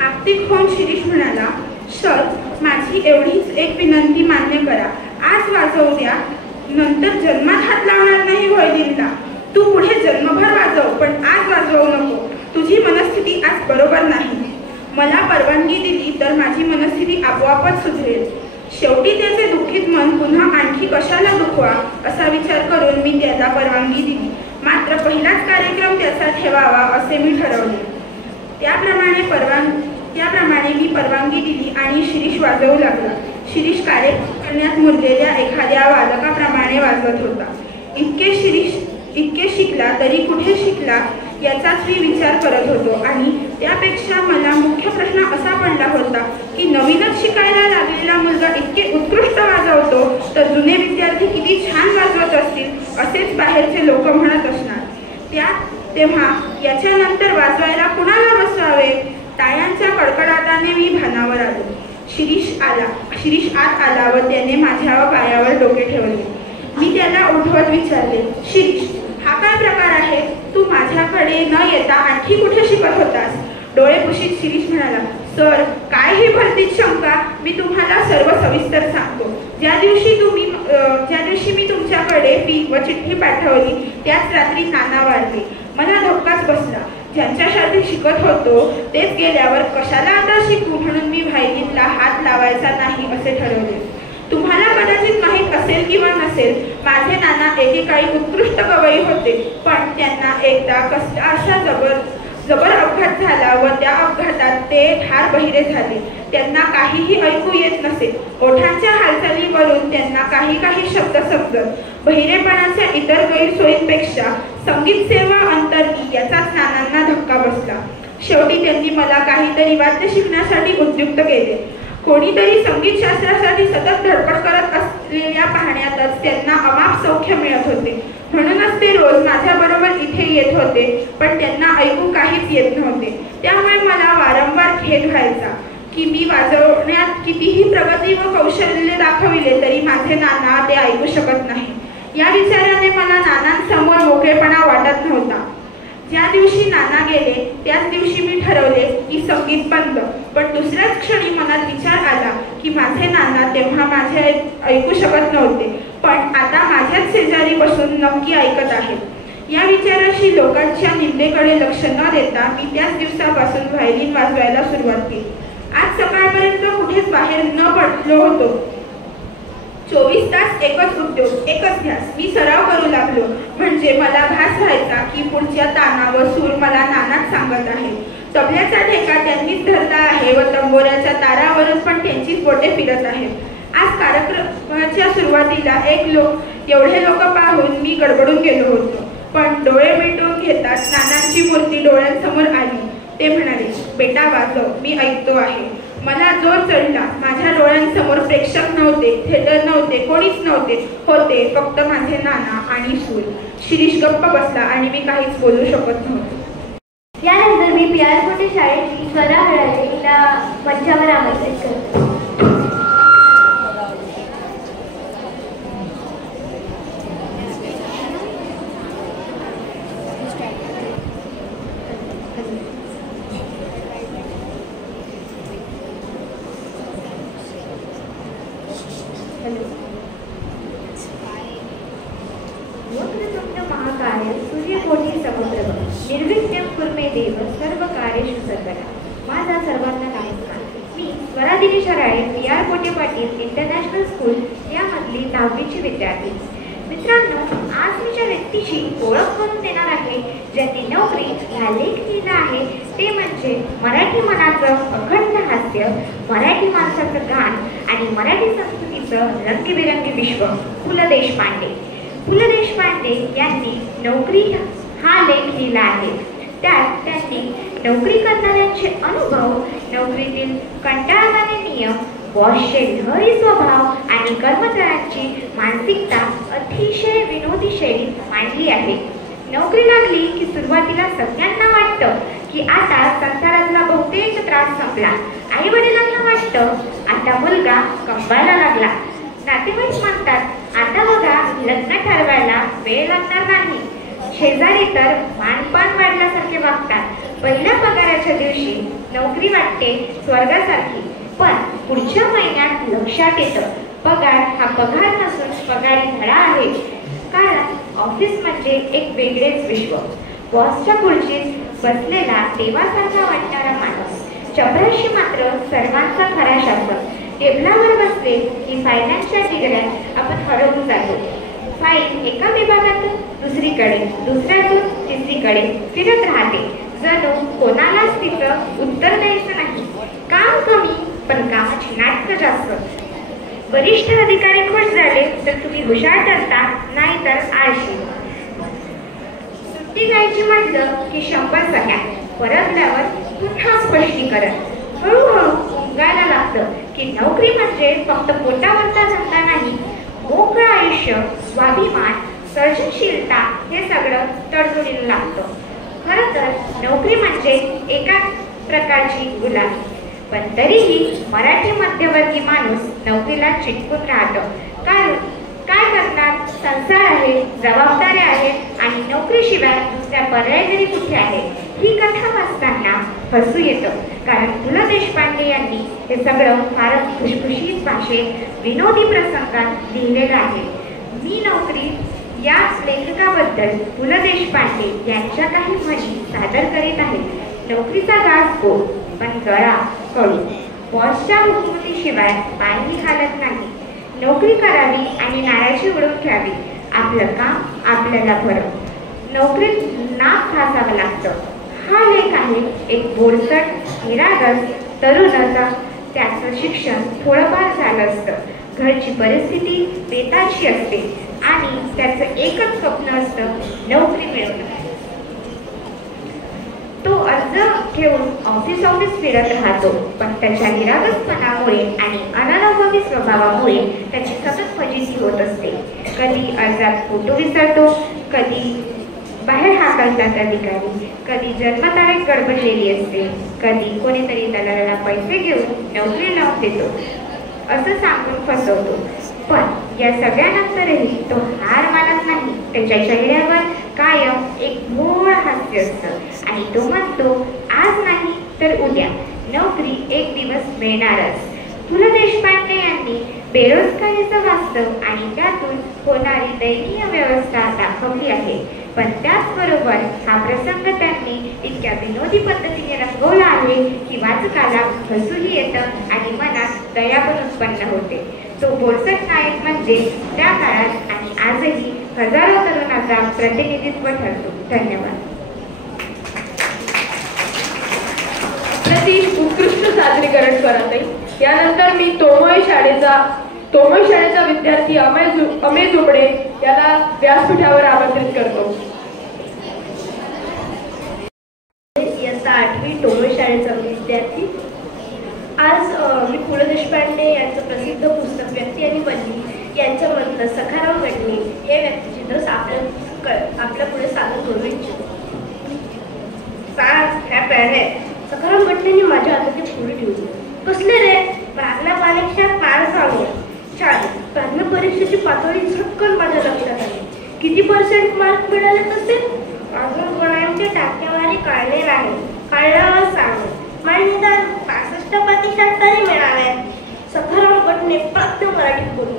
आपटिक होऊन शिरीष म्हणाला, सर, माझी एवढीच एक विनंती मान्य करा. आज वाजवू द्या, नंतर जन्मात हात लावणार नाही व्हायोलिनला. तू पुढे जन्मभर वाजव, पण आज वाजवू नको. तुझी मनस्थिती आज बरोबर नाही. मला परवानगी दिली तर माझी मनस्थिती आपोआपच सुधरेल. शेवटी त्याचे दुःखित मन पुन्हा आणखी कशाला दुखवा असा विचार करून मी त्याला परवानगी दिली. मात्र पहिलाच कार्यक्रम त्याचा ठेवावा असे मी ठरवले. त्याप्रमाणे मी परवानगी दिली आणि शिरीष वाजवू लागला. शिरीष कार्यक्रम करण्यात मुरलेल्या एखाद्या वादकाप्रमाणे वाजवत होता. इतके शिकला तरी कुठे शिकला याचाच मी विचार करत होतो. आणि त्यापेक्षा मला मुख्य प्रश्न असा पडला होता की नवीनच शिकायला लागलेला मुलगा इतके उत्कृष्ट वाजवतो तर जुने विद्यार्थी किती छान वाजवत असतील असेच बाहेरचे लोक म्हणत असणार. तेव्हा याच्यानंतर वाजवायला कुणाला बसवावे? टाळ्यांच्या कडकडाटाने मी भानावर आलो. शिरीष आत आला व त्याने माझ्या पायावर डोके ठेवले. मी त्याला उठवत विचारले, शिरीष, हा काय प्रकार आहे? तू माझ्याकडे न येता आणखी कुठे शिकत होतास? डोळे पुशीत शिरीष म्हणाला, सर, काय ही भलतीच शंका? मी तुम्हाला सर्व सविस्तर सांगतो. ज्या दिवशी मी तुमच्याकडे फी व चिठ्ठी पाठवली त्याच रात्री नाना वाढले. मला धक्काच बसला. ज्यांच्यासाठी शिकत होतो तेच गेल्यावर कशाला आता शिकू म्हणून मी व्हायोलिनला हात लावायचा नाही असे ठरवले. तुम्हाला कदाचित माहीत असेल किंवा नसेल, माझे नाना एकेकाळी उत्कृष्ट गवई होते, पण त्यांना एकदा कसला असा जबर अपघात झाला व त्या अपघातात ते ठार बहिरे झाले. त्यांना काहीही ऐकू येत नसे. ओठांच्या हालचालीवरून त्यांना काही शब्द समजत. बहिरेपणाच्या इतर गैरसोयींपेक्षा संगीत सेवा अंतर्गी याचाच नानांना धक्का बसला. शेवटी त्यांनी मला काहीतरी वाद्य शिकण्यासाठी उद्युक्त केले. कोणीतरी संगीतशास्त्रासाठी सतत धडपड करत असलेल्या पाहण्यातच त्यांना अमाप सौख्य मिळत होते. म्हणूनच ते रोज माझ्याबरोबर इथे येत होते, पण त्यांना ऐकू काहीच येत नव्हते. त्यामुळे मला वारंवार खेद व्हायचा की मी वाजवण्यात कितीही प्रगती व कौशल्य दाखविले तरी माझे नाना ते ऐकू शकत नाही. या विचाराने मला नानांसमोर मोकळेपणा वाटत नव्हता. ज्या दिवशी नाना गेले त्याच दिवशी मी ठरवले की संगीत बंद. पण दुसऱ्याच क्षणी मनात विचार आला की माझे नाना तेव्हा माझे ऐकू शकत नव्हते, पण आता माझ्याच शेजारी बसून नक्की ऐकत आहेत. या विचाराशी लोकांच्या निंदेकडे लक्ष न देता मी त्याच दिवसापासून व्हायोलिन वाजवायला सुरुवात केली. आज सकाळपर्यंत कुठेच बाहेर न पडलो होतो. 24 तास एकच उद्योग, एकच ध्यास. मी सराव करू लागलो. म्हणजे मला भास व्हायचा की पुढच्या ताना व सूर मला नानाच सांगत आहे. तबल्याचा ठेका त्यांनीच धरला आहे व तंबोऱ्याच्या तारावरून पण त्यांचीच बोटे फिरत आहेत. आज कार्यक्रमाच्या सुरुवातीला एवढे लोक पाहून मी गडबडून गेलो होतो. पण डोळे मिटून घेताच नानांची मूर्ती डोळ्यांसमोर आली. ते म्हणाले, बेटा वाजव, मी ऐकतो आहे. मला जोर चढला. माझ्या डोळ्यांसमोर प्रेक्षक नव्हते, थिएटर नव्हते, कोणीच नव्हते. होते फक्त माझे नाना आणि सूर. शिरीष गप्प बसला आणि मी काहीच बोलू शकत नव्हते. यानंतर मी पियारकोटे शाळेची स्वरा हळाले हिला मंचावर आमंत्रित करते. करा. माझा सर्वांना नमस्कार. मी Swaradini Sharale PR Pote Patil international school यामधली 10वीची विद्यार्थी. मित्रांनो, आज मी ज्या व्यक्तीची ओळख करून देणार आहे, ज्यांनी नोकरी हा लेख लिहिला आहे, ते म्हणजे मराठी मनाचं अखंड हास्य, मराठी माणसाचं गाण आणि मराठी संस्कृतीचं रंगीबेरंगी विश्व, पु ल देशपांडे. पु ल देशपांडे यांनी नोकरी हा लेख लिहिला आहे. त्यात त्यांनी नोकरी करणाऱ्यांचे अनुभव, नोकरीतील कंटाळवाणे नियम, बॉसचे लहरी स्वभाव आणि कर्मचाऱ्यांची मानसिकता अतिशय विनोदी शैलीत मांडली आहे. नोकरी लागली की सुरुवातीला सगळ्यांना वाटतं की आता संसारातला बहुतेक त्रास संपला. आई वडिलांना वाटतं आता मुलगा कमवायला लागला. नातेवाईक म्हणतात आता बघा लग्न ठरवायला वेळ लागणार नाही. शेजारी तर मानपान वाढल्यासारखे वागतात. पहिल्या पगाराच्या दिवशी नोकरी वाटते स्वर्गासारखी, पण पुढच्या महिन्यात लक्षात येतं पगार हा पगार नसून पगारी धडा आहे. कारण ऑफिस म्हणजे एक वेगळेच विश्व. बॉसच्या खुर्चीत बसलेला देवासारखा वाटणारा माणूस, चपराशी मात्र सर्वांचा खरा शासक. टेबलावर बसले की फायनान्सच्या डिग्र्यात आपण हरवून जातो. फाईल एका विभागातून दुसरीकडे, दुसऱ्यातून तिसरीकडे फिरत राहते, जणू कोणालाच तिचं उत्तर द्यायचं नाही. काम कमी पण कामाची नाटकं जास्त. वरिष्ठ अधिकारी खुश झाले तर तुम्ही हुशार ठरता, नाहीतर आळशी. सुट्टी जायची म्हटलं की 100 सह्या, परतल्यावर पुन्हा स्पष्टीकरण. हळूहळू उमगायला लागतं की नोकरी म्हणजे फक्त पोटावरचा धंदा नाही. मोकळं आयुष्य, स्वाभिमान, सर्जनशीलता हे सगळं तडजोडीला लागतं. खरं तर नोकरी म्हणजे एका प्रकारची गुलामी, पण तरीही मराठी मध्यवर्गीय माणूस नोकरीला चिटकून राहतो. कारण काय करणार, संसार आहे, जबाबदाऱ्या आहेत आणि नोकरीशिवाय दुसऱ्या पर्याय तरी कुठे आहे. ही कथा वाचताना हसू येतं, कारण पु ल देशपांडे यांनी हे सगळं फारच खुशखुशीत भाषेत विनोदी प्रसंगात लिहिलेलं आहे. मी नोकरी या लेखकाबद्दल पु ल देशपांडे यांच्या काही म्हणी सादर करीत आहे. नोकरीचा घास गोड पण गळा कडू. बॉसच्या हुकूमतीशिवाय पाणी हालत नाही. नोकरी करावी आणि नाराजी उडवून घ्यावी. आपलं काम आपल्याला बरं. नोकरीत नाक घासावं लागतं. हा लेख आहे एक बोलसट, निरागस तरुणाचा. त्याचं शिक्षण थोडंफार झालं असतं. घरची परिस्थिती बेताची असते आणि त्याचं एकच स्वप्न असतं, नोकरी मिळवणं. तो अर्ज घेऊन ऑफिस फिरत राहतो, पण त्याच्या निरागसपणामुळे आणि अनानुभवी स्वभावामुळे त्याची सतत फजिती होत असते. कधी अर्जात फोटो विसरतो, कधी बाहेर हाकलतात अधिकारी, कधी जन्मतारीख गडबडलेली असते, कधी कोणीतरी दलालाला पैसे घेऊन नोकरी लावून देतो असं सांगून फसवतो. पण या सगळ्यानंतरही तो हार मानत नाही. त्याच्या चेहऱ्यावर कायम एक भोळ हास्य असतं आणि तो म्हणतो आज नाही तर उद्या नोकरी एक दिवस मिळणारच. पु ल देशपांडे यांनी बेरोजगारीचं वास्तव आणि त्यातून होणारी दयनीय व्यवस्था दाखवली आहे. पण त्याचबरोबर हा प्रसंग त्यांनी इतक्या विनोदी पद्धतीने रंगवला आहे की वाचकाला हसूही येतं आणि मनात दया पण उत्पन्न होते. तो बोलसट नायक म्हणजे त्या काळात आणि आजही हजारो तरुणाचा प्रतिनिधित्व ठरतो. धन्यवाद. उत्कृष्ट सादरीकरण करत आहे. यानंतर मी तोमय शाळेचा विद्यार्थी अमय झोपडे याला व्यासपीठावर आमंत्रित करतो. इयत्ता 8वी तोमय शाळेचा विद्यार्थी. आज मी पु ल देशपांडे यांचं प्रसिद्ध पुस्तक व्यक्ती आणि वल्ली यांच्यामधलं सखाराम गटणी हे व्यक्तिचित्र आपल्या पुढे सादर करू इच्छितो. सखाराम गटणींनी माझ्या हाताची पुढे ठेवली. कसले रे, प्रार्थना परीक्षा पार सांगू. छान. प्रार्थना परीक्षेची पातळी झटकन माझ्या लक्षात आली. किती % मार्क मिळाले तसे? अजून गुणांची टक्केवारी काढली नाही. कळल्यावर सांगू. मला निदान 65% तरी मिळाले. सखाराम गटणे प्राप्त मराठीत बोलू.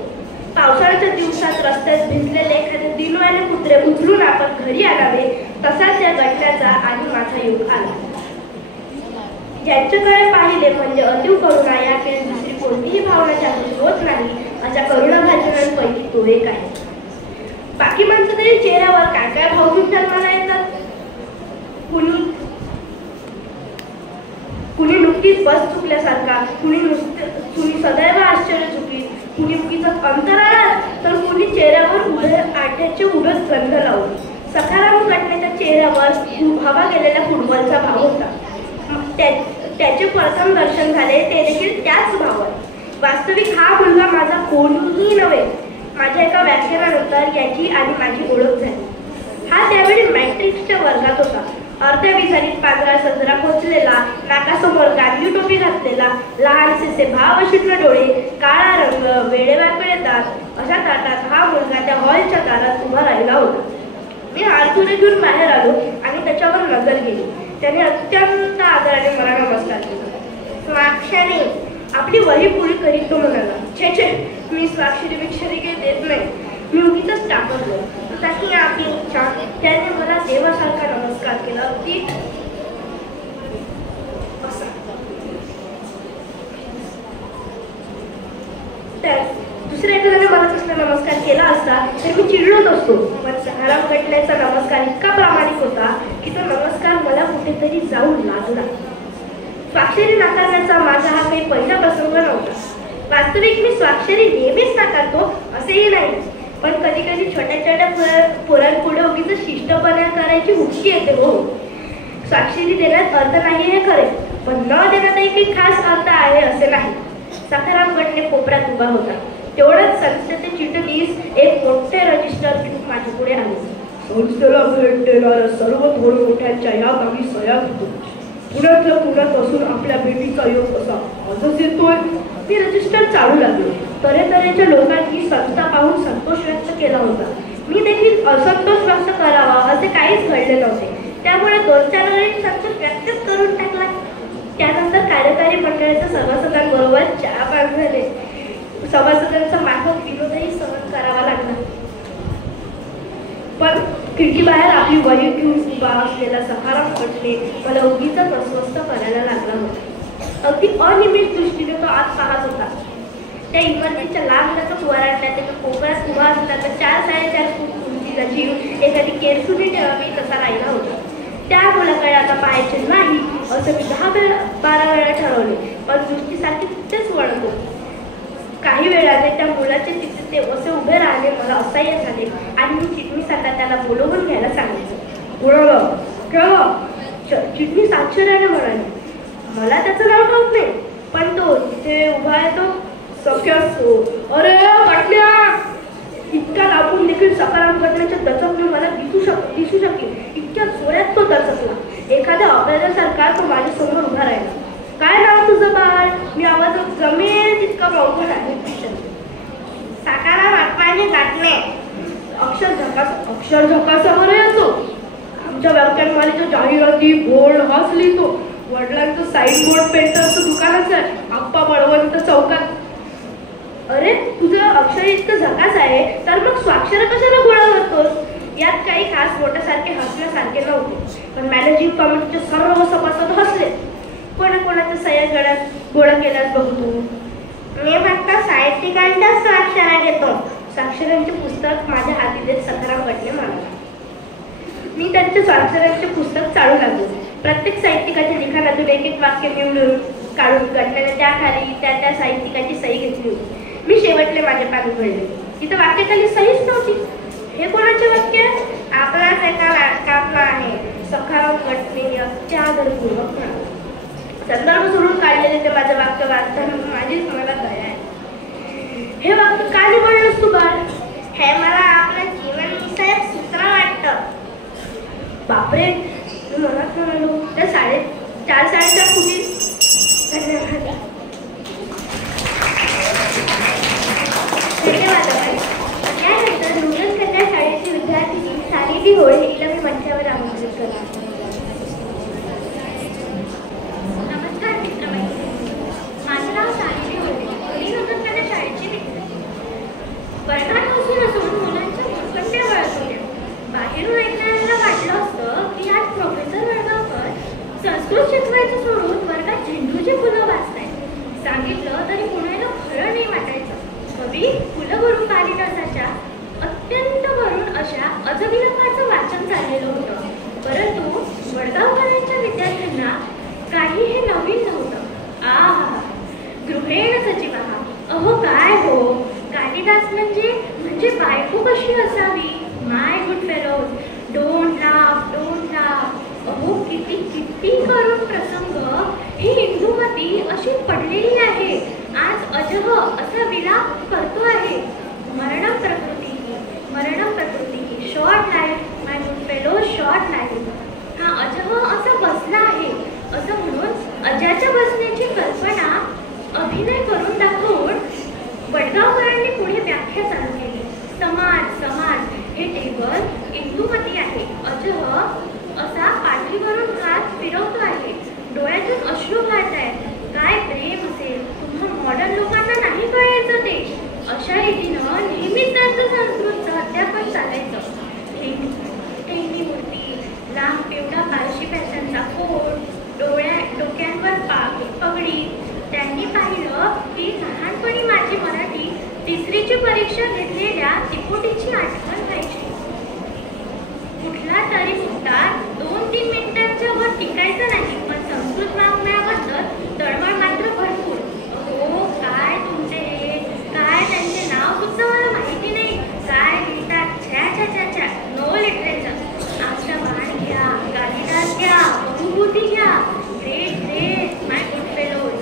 पावसाळ्याच्या दिवसात रस्त्यात भिजलेले एखादे दिनवाले कुत्रे उचलून आपण घरी आणावे, तसाच या गटण्याचा आणि माझा योग आला. ज्यांच्याकडे पाहिले म्हणजे अतीव करुणा याखेरीज दुसरी कोणतीही भावना जागृत होत नाही अशा करुणाभाजनांपैकी तो एक आहे. बाकी माणसं तरी चेहऱ्यावर काय काय भाव घेऊन जन्माला येतात. कुणी नुकतीच बस चुकल्यासारखा, कुणी सदैव आश्चर्यचकित, कुणी उगीच अंतराळात, तर कुणी चेहऱ्यावर उभे आट्याचे उभेच गंध लावले. सखाराम घटनेच्या चेहऱ्यावर हवा गेलेला फुटबॉलचा भाव होता. त्याचे प्रथम दर्शन झाले ते देखील त्याच भावात. वास्तविक हा मुलगा माझा कोणीही नव्हे. माझ्या एका व्याख्यानानंतर याची आणि माझी ओळख झाली. हा त्यावेळी मॅट्रिक्सच्या वर्गात होता. अर्ध्या विसारीत पांढरा सजरा खोचलेला, नाकासमोर गांधी टोपी घातलेला, लहानसे भावशीर्ण डोळे, काळा रंग, वेडेवाकडे दात अशा ताटात हा मुलगा त्या हॉलच्या दारात उभा राहिला होता. मी हातुरे घेऊन बाहेर आलो आणि त्याच्यावर नजर गेली. त्याने अत्यंत आदराने मला नमस्कार केला. स्वाक्षरी, आपली वही पुरी करीत तो म्हणाला. छे छे, मी स्वाक्षरी विक्षरी काही देत नाही. मी उगीच टाकलो. तशी आपली इच्छा. त्याने मला देवासारखा नमस्कार केला. अगदी दुसऱ्या एखाद्याने मला तसला नमस्कार केला असता तर मी चिडलोच असतो. पण सखाराम घटनेचा नमस्कार इतका प्रामाणिक होता की तो नमस्कार मला कुठेतरी जाऊन लागला. स्वाक्षरी नाकारण्याचा माझा हा काही पहिला प्रसंग नव्हता. वास्तविक मी स्वाक्षरी नेहमीच नाकारतो असेही नाही. पण कधी कधी छोट्या छोट्या पोरांपुढे उगीच शिष्टपणा करायची हुक्की येते. हो, स्वाक्षरी देण्यात अर्थ नाही हे खरे, पण न देण्यातही काही खास अर्थ आहे असे नाही. सखाराम घटने कोपऱ्यात उभा होता. तेवढंच संस्थेचे चिटणीस एक मोठे रजिस्टर घेऊन माझ्या पुढे आले. संस्थेला भेट देणाऱ्या सर्व थोर मोठ्यांच्या या गावी सह्या घेतो. पुण्यातल्या पुण्यात असून आपल्या भेटीचा योग असा आजच येतोय. मी रजिस्टर चालू लागलो. तऱ्हेतऱ्हेच्या लोकांनी संस्था पाहून संतोष व्यक्त केला होता. मी देखील असंतोष व्यक्त करावा असे काहीच घडले नव्हते. त्यामुळे 2-4 वेळी संतोष व्यक्तच करून टाकला. त्यानंतर कार्यकारी मंडळाच्या सभासदांबरोबर चहापान झाले. सभासदांचा माफक विनोदही सहन करावा लागला. पण खिडकीबाहेर आपली वही घेऊन उभा असलेला सखाराम घटने मला उगीच अस्वस्थ करायला लागला होता. अगदी अनियमित दृष्टीने तो आत पाहत होता. त्या इमारतीच्या लांबलचक वरांड्यात एका कोपऱ्यात उभा असताना 4-4.5 फूट उंचीचा जीव एखादी केरसुनी ठेवावी तसा राहिला होता. त्या मुलाकडे आता पाहायचे नाही असं मी 10-12 वेळा ठरवले. पण दृष्टीसारखी तिथेच वळत होती. काही वेळाने त्या मुलाचे तिथे ते असे उभे राहिले मला असह्य झाले आणि मी चिटणीसांना त्याला बोलवून घ्यायला सांगितलं. चिटणीस आश्चर्याने म्हणाली, मला त्याचं नाव ठाऊक नाही, पण तो तिथे उभा आहे तो सख्या असतो. अरे घटना, इतक्या लांबून देखील सखाराम घटनेच्या दचकने मला दिसू शकेल इतक्या जोरात तो दचकला. एखाद्या अपराधासारखा तो माझ्या समोर उभा राहिला. काय नाव तुझं बाळ? मी आवाज जमेल तितका मोठा आहे. सखाराम आत्माने घातले. अक्षर झकासावर येतो. आमच्या व्याख्यानमालेच्या जाहिराती बोर्ड हाच लिहितो. वडिलांचं साईड बोर्ड पेंटरचं दुकानच आहे आप्पा बळवंत चौकात. अरे तुझं अक्षर इतकं झकास आहे तर मग स्वाक्षर कशाला गोळा करतोस? यात काही खास मोठ्यासारखे हसण्यासारखे नव्हते. पण मॅनेजिंग कमिटीचे सर्व सभासद हसले. कोणाकोणाच्या सह्या गोळा केल्यास बघतो. मी फक्त साहित्यिकांच्याच स्वाक्षरा घेतो. स्वाक्षरांचे पुस्तक माझ्या हाती देत सखाराम घटने म्हणाला. मी त्यांच्या स्वाक्षरांचे पुस्तक चालू लागलो. प्रत्येक साहित्यिकाच्या लिखाणातून एक वाक्य निवडून काढून घटनेने त्याखाली त्या साहित्यिकाची सही घेतली होती. मी शेवटले माझे पान उघडले. तिथं वाक्याखाली सहीच नव्हती. हे कोणाचे वाक्य? आपलाच एका नाटकातला आहे. सखाराम घटने अत्यादरपूर्वक म्हणाला. संदर्भ सोडून काढलेले ते माझे वाक्य वाचताना माझीच मला दया आहे. हे वाक्य का निवडलंस तू बाळ? हे मला आपलं जीवनविषयक सूत्र वाटतं. बापरे, मी मनात म्हणालो. त्या 4-4.5 फुटी. धन्यवाद. यानंतर नूतन कन्या शाळेची विद्यार्थिनी सानिधी होळे हिला मी मंचावर आमंत्रित करणार. नमस्कार मित्रमैत्रिणी, माझं नाव सानिधी होळे. मी नूतन कन्या शाळेची विद्यार्थी. वर्गात असून मुलांच्या मुखंड्या वळत होत्या. बाहेरून ऐकणाऱ्याला वाटलं असतं की आज प्रोफेसर वर्गावर संस्कृत शिकवायचं सोडून वर्गात आहा, गृहेण सचिवः. अहो काय हो, कालिदास म्हणजे बायको कशी असावी? My good fellows, don't laugh, don't laugh. अहो किती किती करून प्रसंग ही इंदुमती अशी पडलेली आहे. आज अजह असा विलाप करतो आहे. मरणम प्रकृती, शॉर्ट लाईफ माय गुड फेलो, शॉर्ट लाईफ. हा अजह असा बसला आहे असं म्हणून अजाच्या बसण्याची कल्पना अभिनय करून दाखवून वडगावकरांनी पुढे व्याख्या चालू केली. समाज हे टेबल इंदुमती आहे. अजह असा पाठीवरून हात फिरवतो आहे. डोळ्यातून अश्रू वाहत आहेत. काय प्रेम असेल, तुम्हा मॉडर्न लोकांना नाही कळायचं ते. अशा रीतीनं नेहमीच त्यांचं संस्कृतचं अध्यापन चालायचं. ठेंगणी मूर्ती, लांब पिवळा पारशी फॅशनचा कोट, डोक्यांवर पगडी. त्यांनी पाहिलं की लहानपणी माझी मराठी तिसरीची परीक्षा घेतलेल्या तिपोटीची आठवण व्हायची. कुठला तरी मुद्दा 2-3 मिनिटांच्या वर टिकायचा नाही, पण संस्कृत वाङ्मयाबद्दल तळमळ मात्र भरपूर. हो काय तुमचे हे, काय त्यांचे नाव सुद्धा मला माहिती नाही. काय लिहितात, छ्या नो लिटरेचर. आमच्या बाण घ्या, कालिदास घ्या, अनुभूती घ्या. ग्रेट माय गुड फेलोज.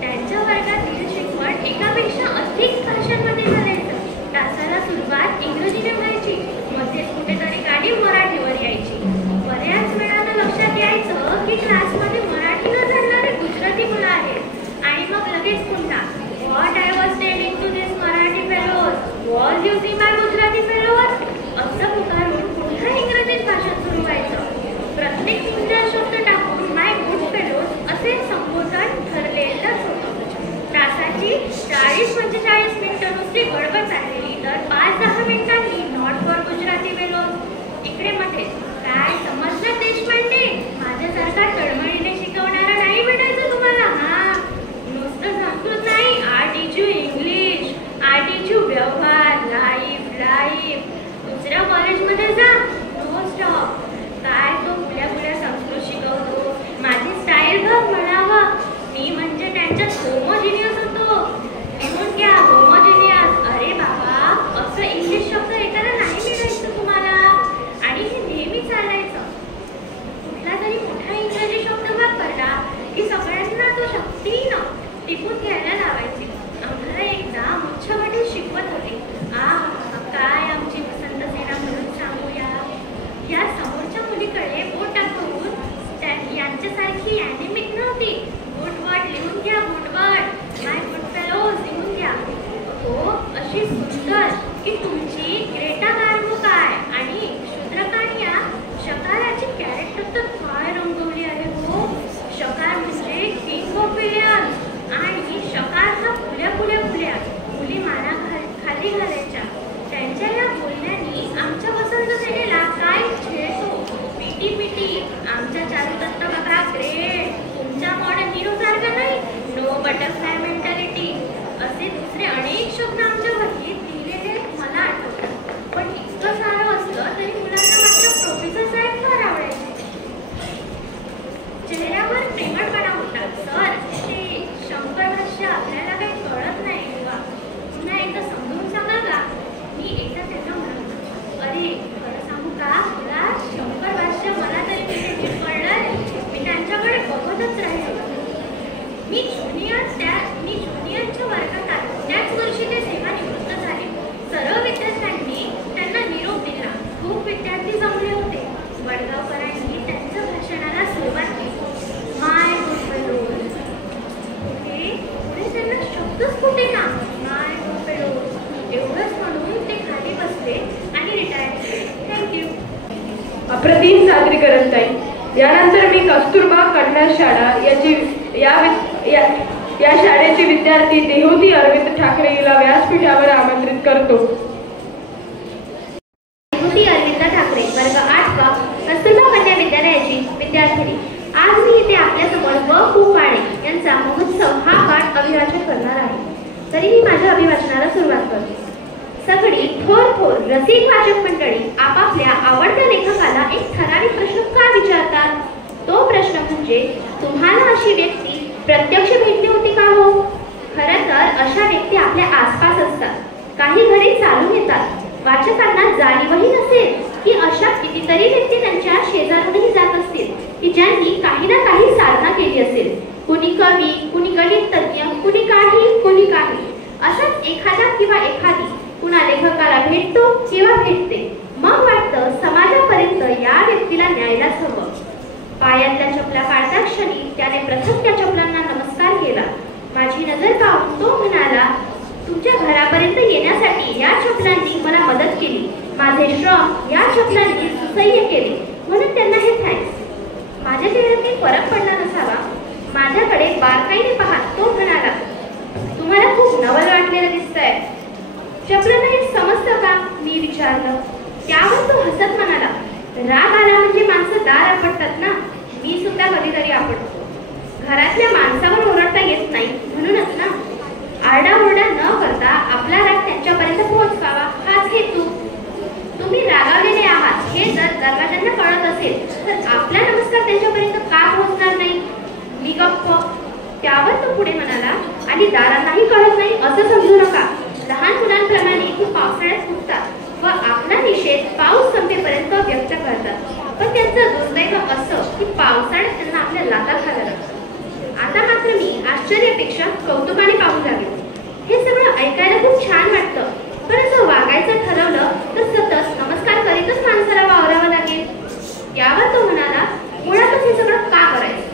त्यांच्या वर्गातील शिकवण एकापेक्षा अधिक भाषांमध्ये घालायचं. तासाला सुरुवात इंग्रजीने व्हायची, मध्येच कुठेतरी गाडी मराठीवर यायची. बऱ्याच वेळानं लक्षात यायचं की क्लासमध्ये मराठीनं जाणणारे गुजराती मुलं आहेत. आणि मग लगेच पुन्हा what I was telling to this Marathi fellows, was you see my Gujarati fellows असं पुकारून पुन्हा इंग्रजीत भाषण सुरू व्हायचं. प्रत्येक सुंदर शब्द टाकून माय गुड फेलोज असे संबोधन ठरलेलंच होतं. तासाची 40-45 मिनिटं नुसती गडबड चाललेली, तर 5-10 मिनिटांनी नॉट फॉर गुजराती फेलोज. इकडे मध्ये काय समजलं देशपांडे, माझ्यासारखा तळमळीने शिकवणारा नाही भेटायचं तुम्हाला. हा नुसतं संस्कृत नाही, I teach you English, I teach you व्यवहार, लाईफ. दुसऱ्या कॉलेजमध्ये जा, नो स्टॉप. काय तो फुल्या संस्कृत शिकवतो. माझी स्टाईल बघ म्हणावं. मी म्हणजे त्यांच्यात होमोजिनियस होतो. लिहून घ्या, होमोजिनियस. अरे बाबा, असं इंग्लिश शब्द एकाला नाही मिळायचं तुम्हाला. आणि हे नेहमी चालायचं. कुठला तरी मोठा इंग्रजी शब्द वापरला की सगळ्यांना तो शक्तीनं टिपून घ्यायला लावायचे. आम्हाला एकदा मुच्छवटील शिकवत होते. काय आमची वसंत सेना म्हणून सांगूया. या समोरच्या मुलीकडे बोट दाखवून यांच्यासारखी ॲनिमिक नव्हती. गुडवर्ड लिहून घ्या, गुडवर्ड माय गुड फेलोज लिहून घ्या. हो अशी सुंदर की तुमची ग्रेटा गार्बो काय आणि शूद्रकानिया शकाराची कॅरेक्टर तर काय रंगवली आहे. हो शकार म्हणजे किंग ऑफ विलियन्स आणि शकार हा फुल्या मुली माना खाली घालायच्या. त्यांच्या या बोलण्यानी आमच्या वसंत सेनेला काय छेडतो. पिटी आमच्या चालू दत्त बघा ग्रेट. तुमच्या मॉडर्न हिरो सारखं नाही, नो बटरफ्लाय मेंटॅलिटी. असे दुसरे अनेक शब्द आमच्या वहीत लिहिलेले मला आठवतात. पण इतकं सारं असलं तरी मुलांना मात्र प्रोफेसर साहेब फार आवडायचे. चेहऱ्यावर प्रेमळपणा होता. सर ते शंकर भाष्य आपल्याला काही कळत नाही किंवा पुन्हा एकदा समजून सांगा का. मी एकदा त्यांना म्हणालो, अरे खरं सांगू का तुला, शंकर भाष्य मला तरी कळलं. मी त्यांच्याकडे बघतच राहिलो. मी ज्युनियरच्या वर्गात आलो. त्याच वर्षी ते सेवानिवृत्त झाले. सर्व विद्यार्थ्यांनी त्यांना निरोप दिला. खूप विद्यार्थी जमले होते. वडगावकरांनी त्यांच्या भाषणाला सुरुवात केली. माय गुड फेलोज. पुढे त्यांना शब्दच कुठे ना. माय गुड फेलोज एवढंच म्हणून ते खाली बसले आणि रिटायर झाले. थँक्यू. अप्रतिम सादरीकरण ताई. यानंतर मी कस्तुरबा कन्या शाळा या शाळेचे विद्यार्थी देहोती अरविंद ठाकरे हिला व्यासपीठावर आमंत्रित करतो. देहोती अरविंद ठाकरे, वर्ग 8 क, कस्तुरबा कन्या विद्यालयाची विद्यार्थिनी. आज मी इथे आपल्यासमोर व पु काणे यांचा महोत्सव हा पाठ अभिवाचन करणार आहे. तरी मी माझ्या अभिवाचनाला सुरुवात करते. सगळी थोर रसिक वाचक मंडळी आपापल्या आवडत्या लेखकाला एक ठराविक प्रश्न का विचारतात. तो प्रश्न म्हणजे तुम्हाला अशी व्यक्ती प्रत्यक्ष भेटली होती का हो? खरं तर अशा व्यक्ती आपल्या आसपास असतात, काही घरी चालून येतात. वाचकांना जाणीवही नसेल की अशा कितीतरी व्यक्ती त्यांच्या शेजारूनही जात असतील की ज्यांनी काही ना काही साधना केली असेल. कुणी कवी, कुणी गणित तज्ञ, कुणी काही. असंच एखादा किंवा एखादी कुणा लेखकाला भेटतो किंवा भेटते. मग वाटतं समाजापर्यंत या व्यक्तीला न्यायलाच हवं. पायातल्या चपला काढता क्षणी त्याने प्रथम त्या चपलांना नमस्कार केला. माझी नजर पाहून तो म्हणाला, तुमच्या घरापर्यंत येण्यासाठी या चपलांनी मला मदत केली. माझे श्रम या चपलांनी सुसह्य केले, म्हणून त्यांना हे थँक्स. माझ्या चेहऱ्यात काही फरक पडला नसावा. माझ्याकडे बारकाईने पाहत तो म्हणाला, तुम्हाला खूप नवल वाटलेलं दिसतंय. चपलांना हे समजतं का? मी विचारलं. त्यावर तो हसत म्हणाला, राग आला म्हणजे माणसं दार आपटतात ना, मी सुद्धा कधीतरी आपटतो. घरातल्या माणसावर ओरडता येत नाही म्हणूनच ना. आरडाओरडा न करता आपला राग त्यांच्यापर्यंत पोहोचवावा हाच हेतू. तुम्ही रागावलेले आहात हे जर दरवाजांना कळत असेल तर आपला नमस्कार त्यांच्यापर्यंत का पोहोचणार नाही? मी गप्प. त्यावर तो पुढे म्हणाला, आणि दारांनाही कळत नाही असं समजू नका. लहान मुलांप्रमाणे ते पावसाळ्यात फुटतात व आपला निषेध पाऊस संपेपर्यंत व्यक्त करतात. पण त्यांचं दुर्दैव असं की पावसाळ्यात त्यांना आपल्या लाता खायला लागतात. आता मात्र मी आश्चर्यापेक्षा कौतुकाने पाहू लागले. हे सगळं ऐकायला खूप छान वाटतं, पण असं वागायचं ठरवलं तर सतत नमस्कार करीतच माणसाला वावरावं लागेल. त्यावर तो म्हणाला, मुळातच हे सगळं का करायचं?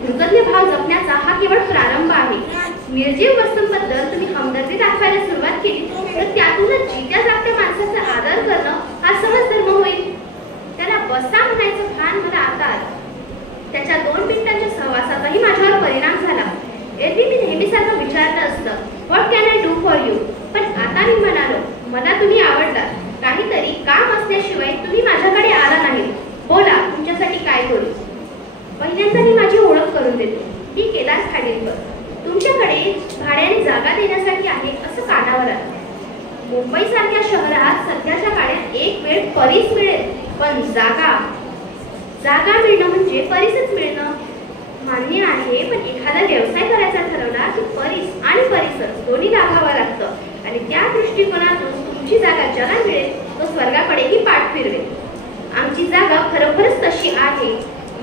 कृतज्ञ भाव जपण्याचा हा केवळ प्रारंभ आहे. निर्जीव वस्तूंबद्दल तुम्ही हमदर्दी दाखवायला सुरुवात केली तर त्यातूनच जित्या जागत्या माणसाचा आदर करणं हा सहज धर्म होईल. त्याला बसा म्हणायचं भान मला आता आलं. त्याच्या 2 मिनिटांच्या सहवासाचाही माझ्यावर परिणाम झाला. एरवी मी नेहमीसारखं विचारलं असतं, what can I do for you? पण आता मी म्हणालो, मला तुम्ही आवडतात. काहीतरी काम असल्याशिवाय तुम्ही माझ्याकडे आला नाही. बोला, तुमच्यासाठी काय करू? पहिल्यांदा मी माझी ओळख करून देतो. मी कैलास खाडीलकर. तुमच्याकडे भाड्याने जागा देण्यासाठी आहे असं कानावर आलं. मुंबईसारख्या शहरात सध्याच्या काळात एक वेळ परीस मिळेल, पण जागा मिळणं म्हणजे परीसच मिळणं. मान्य आहे, पण एखादा व्यवसाय करायचा ठरवला की परीस आणि परिसर दोन्ही लाभावं लागतं. आणि त्या दृष्टिकोनातून तुमची जागा ज्याला मिळेल तो स्वर्गाकडेही पाठ फिरवेल. आमची जागा खरोखरच तशी आहे.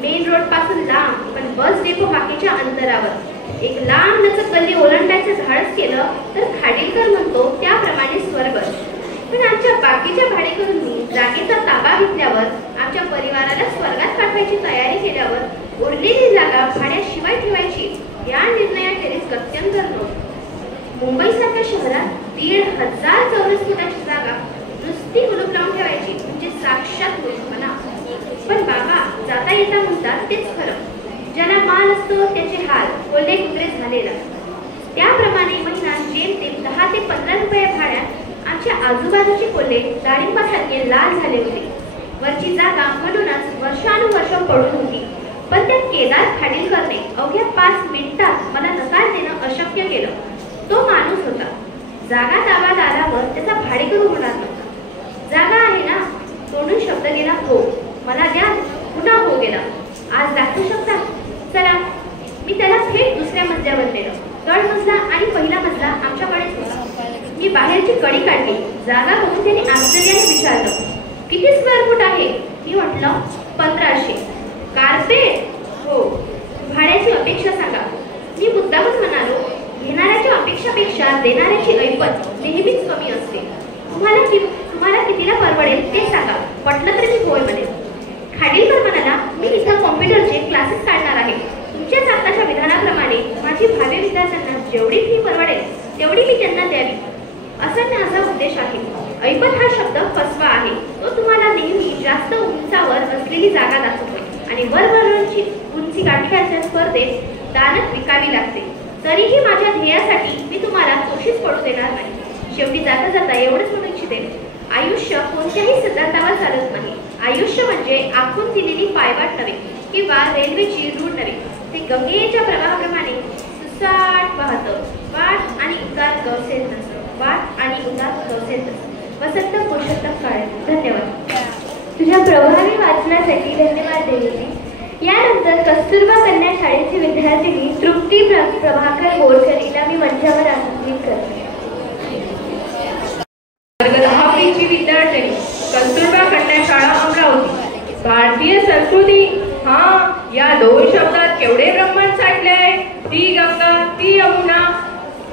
मेन रोड पासून लांब पण बस डेपो बाकीच्या अंतरावर. एक लांब लचक गल्ली ओलांडायचं धाडस केलं तर खाडीलकर म्हणतो त्याप्रमाणे स्वर्ग. पण आमच्या बाकीच्या भाडेकरूंनी जागेचा ताबा घेतल्यावर, आमच्या परिवाराला स्वर्गात पाठवायची तयारी केल्यावर उरलेली जागा भाड्याशिवाय ठेवायची या निर्णयाखेरीज गत्यंतर नव्हतं. मुंबईसारख्या शहरात 1,500 चौरस फुटाची जागा नुसती कुलूप लावून ठेवायची म्हणजे साक्षात मूर्खपणा. पण बाबा जाता येता म्हणतात तेच खरं. ज्याला माल असतो त्याचे हाल कोल्हे कुत्रे झालेला. त्याप्रमाणे महिना जेमतेम 10 ते 15 रुपये भाड्यात आमच्या आजूबाजूचे कोल्हे डाळिंबासारखे लाल झाले होते. वरची जागा म्हणूनच वर्षानुवर्ष पडून होती. पण त्या कैलास खाडीलकरने अवघ्या 5 मिनिटात मला नकार देणं अशक्य केलं. तो माणूस होता. जागा ताब्यात आल्यावर त्याचा भाडेकरू होणार नव्हता. जागा आहे ना, तोडून शब्द गेला हो. मला द्या, पुन्हा हो गेला. आज दाखवू शकता? चला. मी त्याला थेट दुसऱ्या मजल्यावर नेलं. तळ मजला आणि पहिला मजला आमच्याकडेच होता. मी बाहेरची कडी काढली. जागा बघून त्याने आश्चर्याने विचारलं, किती स्क्वेअर फूट आहे? मी म्हटलं 1500. कार्पेट? हो. भाड्याची अपेक्षा सांगा. मी मुद्दामच म्हणालो, घेणाऱ्याच्या अपेक्षापेक्षा देणाऱ्याची ऐपत नेहमीच कमी असते. तुम्हाला कितीला परवडेल ते सांगा. पटलं तर मी होय म्हणेन. खाडीलकर म्हणाला, मी इथं कॉम्प्युटरचे क्लासेस काढणार आहे. तुमच्याच आताच्या विधानाप्रमाणे माझी भावी विद्यार्थ्यांना जेवढी फी परवडेल तेवढी मी त्यांना द्यावी असा माझा उद्देश आहे. ऐपत हा शब्द फसवा आहे. तो तुम्हाला नेहमी जास्त उंचावर असलेली जागा दाखवतो आणि वरवरची उंची गाठण्याच्या स्पर्धेत दानत विकावी लागते. तरीही माझ्या ध्येयासाठी मी तुम्हाला दोषीच पडू देणार नाही. शेवटी जाता जाता एवढंच म्हणू इच्छिते, आयुष्य कोणत्याही सिद्धांतावर चालत नाही. आयुष्य म्हणजे आखून दिलेली पायवाट नव्हे किंवा रेल्वेची रूट नव्हे. ते गंगेच्या प्रवाहाप्रमाणे सुसाट वाहतं. वाट आणि उतार गवसेत नसतं. वाट आणि उतार गवसेत नसतं. वसंत पुरुषोत्तम काळे. धन्यवाद. तुझ्या प्रभावी वाचनासाठी धन्यवाद देवी. यानंतर कस्तुरबा कन्या शाळेची विद्यार्थिनी तृप्ती प्रभाकर बोरकर हिला मी मंचावर आमंत्रित करते. वर्ग 10 ची विद्यार्थिनी, कस्तुरबा कन्या शाळा अमरावती. भारतीय संस्कृती, हा या 2 शब्दात केवढे ब्रह्मांड साठले. ती गंगा, ती यमुना,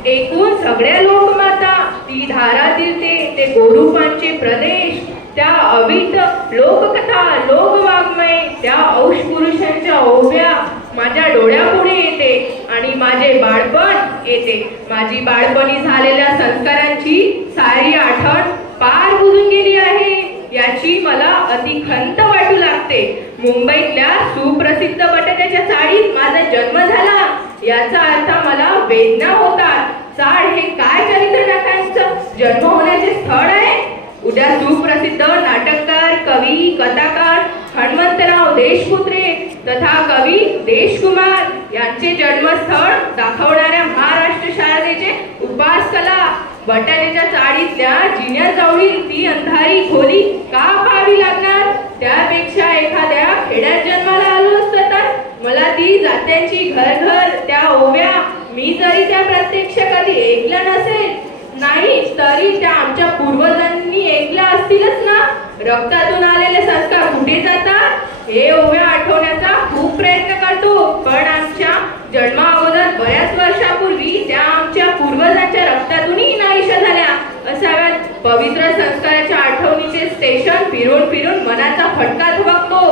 एकूण सगळ्या लोकमाता, ती धारा तीर्थे, ते गोरूपांचे प्रदेश, त्या अवित लोककथा, लोकवाङ्मय, त्या औष पुरुषांच्या ओव्या माझ्या डोळ्यापुढे येते आणि माझे बाळपण येते. माझी बाळपणी झालेल्या संस्कारांची सारी आठवण पार बुजून गेली आहे याची मला अति खंत वाटू लागते. मुंबईतल्या सुप्रसिद्ध बटाट्याच्या चाळीत माझा जन्म झाला याचा अर्थ मला वेदना होतात. चाळ हे काय चरित्र नाटकांचं जन्म होण्याचे स्थळ आहे. उद्या सुप्रसिद्ध नाटककार, कवी, कथाकार हनुमंतराव देशपुत्रे तथा कवी देशकुमार यांचे जन्मस्थळ दाखवणाऱ्या महाराष्ट्र शारदेचे उपासकला बटाट्याच्या चाळीतल्या जिन्याजवळील ती अंधारी खोली का पाहावी लागणार. त्यापेक्षा एखाद्या खेड्यात जन्माला आलो असतो तर मला ती जात्यांची घर त्या ओव्या मी जरी त्या प्रत्यक्ष कधी ऐकल्या नसेल नाही तरी त्या आमच्या पूर्वजांनी ऐकल्या असतीलच ना. रक्तातून आलेले संस्कार कुठे जातात हे ओव्या आठवण्याचा खूप प्रयत्न करतो, पण आमच्या जन्मा अगोदर बऱ्याच वर्षापूर्वी त्या आमच्या पूर्वजांच्या रक्तातूनही नाहीशा झाल्या असाव्यात. पवित्र संस्काराच्या आठवणीचे स्टेशन फिरून फिरून मनाचा फटका धबकतो,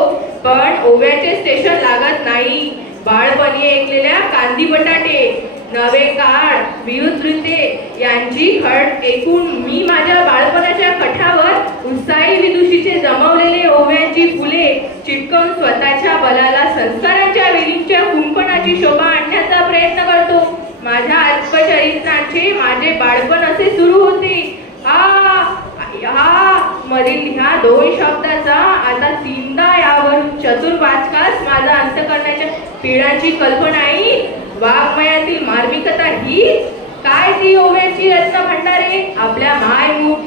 पण ओव्याचे स्टेशन लागत नाही. बाळपणी ऐकलेल्या कांदी बटाटे, नवे काळ, विरुद्ध यांची खड ऐकून मी माझ्या बाळपणाच्या कठावर उत्साही विदुषीचे जमवलेले ओव्यांची फुले चिटकवून स्वतःच्या बलाला संस्कारांच्या वेलींच्या कुंपणाची शोभा आणण्याचा प्रयत्न करतो. माझ्या अल्पचरित्रांचे माझे बाळपण असे सुरू होते. मधील ह्या 2 शब्दाचा आता 3दा यावरून चतुर वाचकास माझा अंत करण्याच्या पिढ्यांची कल्पना येईल. वाङ्मयातील मार्मिकता ही काय ती ओव्याची रत्न भंडारे आपल्या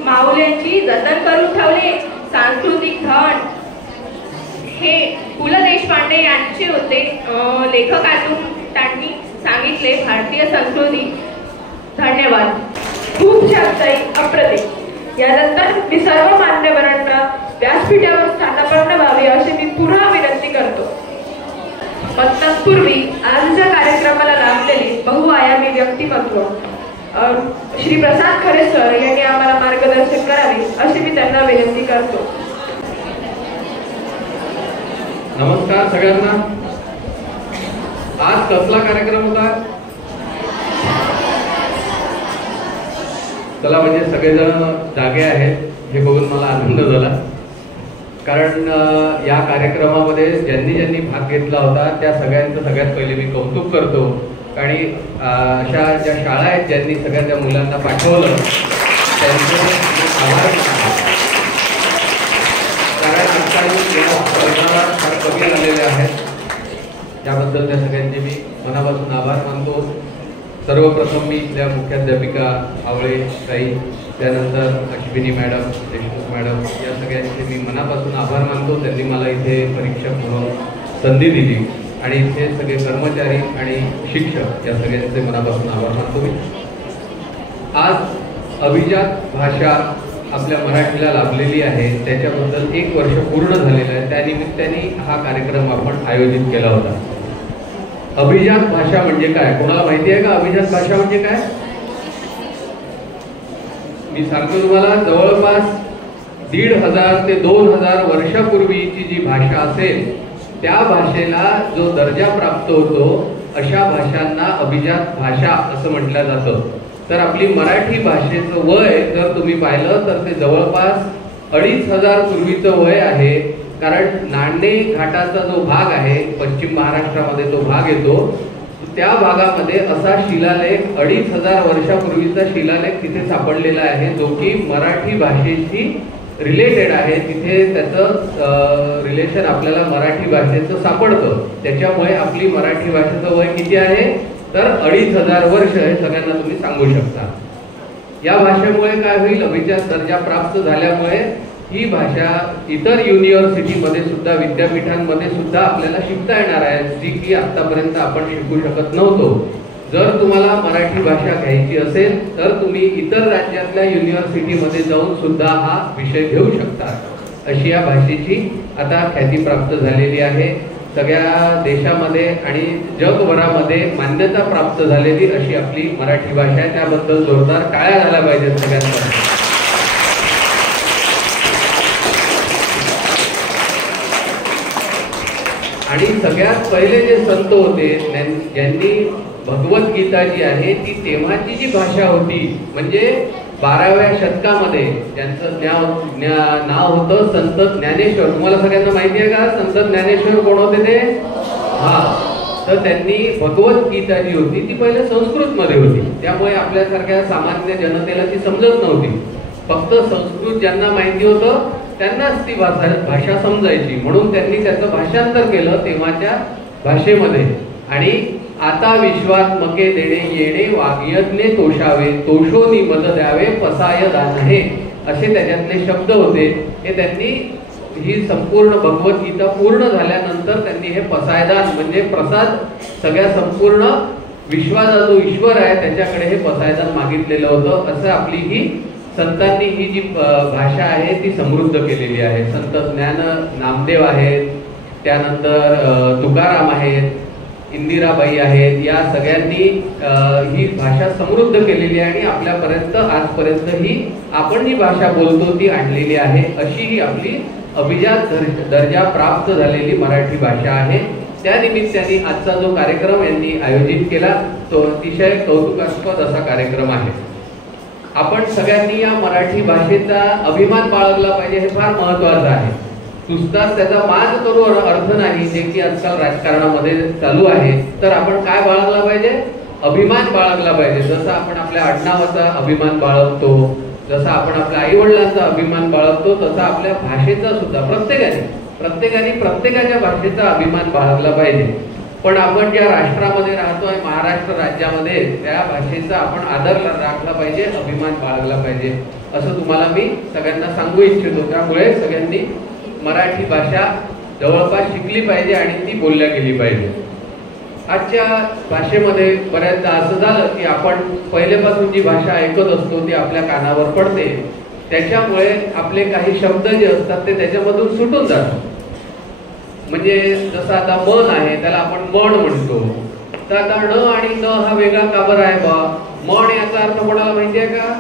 माऊल्यांची जतन करून ठेवले. सांस्कृतिक धन हे पु ल देशपांडे यांचे होते. लेखकातून त्यांनी सांगितले भारतीय संस्कृती. धन्यवाद. खूप छान, अप्रतिम. यानंतर मी सर्व मान्यवरांना व्यासपीठावर स्थानापन्न व्हावे असे मी पुन्हा विनंती करतो. पण तत्पूर्वी आजच्या कार्यक्रमाला लाभलेले बहुआयामी व्यक्तिमत्व श्री प्रसाद खरे सर यांनी आम्हाला मार्गदर्शन करावे अशी मी त्यांना विनंती करतो. नमस्कार सगळ्यांना. आज कसला कार्यक्रम होता? चला, म्हणजे सगळेजण जागे आहेत हे बघून मला आनंद झाला. कारण या कार्यक्रमामध्ये ज्यांनी भाग घेतला होता त्या सगळ्यांचं सगळ्यात पहिले मी कौतुक करतो. आणि अशा ज्या शाळा आहेत ज्यांनी सगळ्या त्या मुलांना पाठवलं त्यांचे आभार. कारण आजकाल फार कमी झालेले आहेत, त्याबद्दल त्या सगळ्यांचे मी मनापासून आभार मानतो. सर्वप्रथम मी इथल्या मुख्याध्यापिका आवळे ताई, त्यानंतर अश्विनी मॅडम, देशमुख मॅडम या सगळ्यांचे मी मनापासून आभार मानतो. त्यांनी मला इथे परीक्षक म्हणून संधी दिली आणि इथे सगळे कर्मचारी आणि शिक्षक या सगळ्यांचे मनापासून आभार मानतो मी. आज अभिजात भाषा आपल्या मराठीला लाभलेली आहे, त्याच्याबद्दल 1 वर्ष पूर्ण झालेलं आहे. त्यानिमित्ताने हा कार्यक्रम आपण आयोजित केला होता. अभिजात भाषा म्हणजे काय? कोणाला माहिती आहे का अभिजात भाषा म्हणजे काय? मी सांगतो तुम्हाला, जवळपास 1500 ते 2000 वर्षापूर्वीची जी भाषा असेल त्या भाषेला जो दर्जा प्राप्त होतो अशा भाषांना अभिजात भाषा असं म्हटलं जातं. तर आपली मराठी भाषेचं वय जर तुम्ही पाहिलं तर ते जवळपास 2500 पूर्वीचं वय आहे. कारण नाणे घाटाचा जो भाग आहे, पश्चिम महाराष्ट्रामध्ये तो भाग येतो, त्या भागामध्ये असा शिलालेख 2500 वर्षापूर्वीचा शिलालेख तिथे सापडलेला आहे जो की मराठी भाषेशी रिलेटेड आहे. तिथे त्याचं रिलेशन आपल्याला मराठी भाषेचं सापडतं. त्याच्यामुळे आपली मराठी भाषेचं वय किती आहे तर 2500 वर्ष हे सगळ्यांना तुम्ही सांगू शकता. या भाषेमुळे काय होईल, अभिजात दर्जा प्राप्त झाल्यामुळे ही भाषा इतर युनिव्हर्सिटीमध्ये सुद्धा, विद्यापीठांमध्ये सुद्धा आपल्याला शिकता येणार आहे, जी की आतापर्यंत आपण शिकू शकत नव्हतो. जर तुम्हाला मराठी भाषा घ्यायची असेल तर तुम्ही इतर राज्यातल्या युनिव्हर्सिटीमध्ये जाऊन सुद्धा हा विषय घेऊ शकता. अशी या भाषेची आता ख्याती प्राप्त झालेली आहे. सगळ्या देशामध्ये आणि जगभरामध्ये मान्यता प्राप्त झालेली अशी आपली मराठी भाषा आहे. त्याबद्दल जोरदार टाळ्या झाल्या पाहिजेत सगळ्यांना. आणि सगळ्यात पहिले जे संत होते ज्यांनी भगवद्गीता जी आहे ती तेव्हाची जी भाषा होती म्हणजे 12व्या शतकामध्ये ज्यांचं नाव होतं संत ज्ञानेश्वर. तुम्हाला सगळ्यांना माहिती आहे का संत ज्ञानेश्वर कोण होते ते? हा, तर त्यांनी भगवद्गीता जी होती ती पहिले संस्कृत मध्ये होती. त्यामुळे आपल्यासारख्या सामान्य जनतेला ती समजत नव्हती. फक्त संस्कृत ज्यांना माहिती होतं त्यांनाच ती भाषा समजायची. म्हणून त्यांनी त्याचं भाषांतर केलं तेव्हाच्या भाषेमध्ये. आणि आता विश्वात मके देणे येणे वाग्यज्ञे तोषावे तोषोनी मद द्यावे पसाय दान हे असे त्याच्यातले शब्द होते. हे त्यांनी ही संपूर्ण भगवद्गीता पूर्ण झाल्यानंतर त्यांनी हे पसायदान म्हणजे प्रसाद सगळ्या संपूर्ण विश्वाचा जो ईश्वर आहे त्याच्याकडे हे पसायदान मागितलेलं होतं. असं आपली ही संतांनी ही जी भाषा आहे ती समृद्ध केलेली आहे. संत ज्ञान नामदेव आहेत, त्यानंतर तुकाराम आहेत, इंदिराबाई आहेत. या सगळ्यांनी ही भाषा समृद्ध केलेली आहे आणि आपल्यापर्यंत आजपर्यंत ही आपण जी भाषा बोलतो ती आणलेली आहे. अशी ही आपली अभिजात दर्जा प्राप्त झालेली मराठी भाषा आहे. त्या निमित्ताने आजचा जो कार्यक्रम यांनी आयोजित केला तो अतिशय कौतुकास्पद असा कार्यक्रम आहे. आपण सगळ्यांनी या मराठी भाषेचा अभिमान बाळगला पाहिजे हे फार महत्त्वाचं आहे. नुसताच त्याचा मान करू अर्थ नाही जे की आजकाल राजकारणामध्ये चालू आहे. तर आपण काय बाळगला पाहिजे? अभिमान बाळगला पाहिजे. जसं आपण आपल्या आडनावाचा अभिमान बाळगतो, जसं आपण आपल्या आई वडिलांचा अभिमान बाळगतो, तसा आपल्या भाषेचा सुद्धा प्रत्येकाने प्रत्येकाच्या भाषेचा अभिमान बाळगला पाहिजे. पण आपण ज्या राष्ट्रामध्ये राहतोय महाराष्ट्र राज्यामध्ये त्या भाषेचा आपण आदर राखला पाहिजे, अभिमान बाळगला पाहिजे असं तुम्हाला मी सगळ्यांना सांगू इच्छितो. त्यामुळे सगळ्यांनी मराठी भाषा जवळपास शिकली पाहिजे आणि ती बोलल्या गेली पाहिजे. आजच्या भाषेमध्ये बऱ्याचदा असं झालं की आपण पहिल्यापासून जी भाषा ऐकत असतो ती आपल्या कानावर पडते. त्याच्यामुळे आपले काही शब्द जे असतात ते त्याच्यामधून सुटून जातात. म्हणजे जसं आता मन आहे त्याला आपण मन म्हणतो. तर आता ण आणि न हा वेगळा का बरं आहे बा? मन याचा अर्थ कोणाला माहिती आहे का?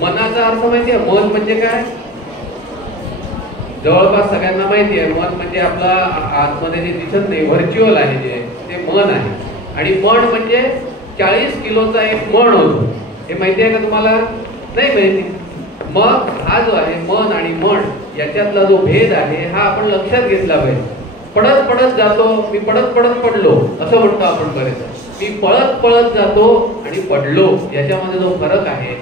मनाचा अर्थ माहिती आहे? मन म्हणजे काय? जवळपास सगळ्यांना माहिती आहे. मन म्हणजे आपला आतमध्ये जे दिसत नाही व्हर्च्युअल आहे जे ते मन आहे. आणि मन म्हणजे 40 किलोचा एक मन होतो. हे माहिती आहे का तुम्हाला? नाही माहिती. मग हा जो आहे मन आणि मन याच्यातला जो भेद आहे हा आपण लक्षात घेतला पाहिजे. पडत पडत जातो, मी पडत पडत पडलो असं म्हणतो आपण बरेच. मी पळत पळत जातो आणि पडलो याच्यामध्ये जो फरक आहे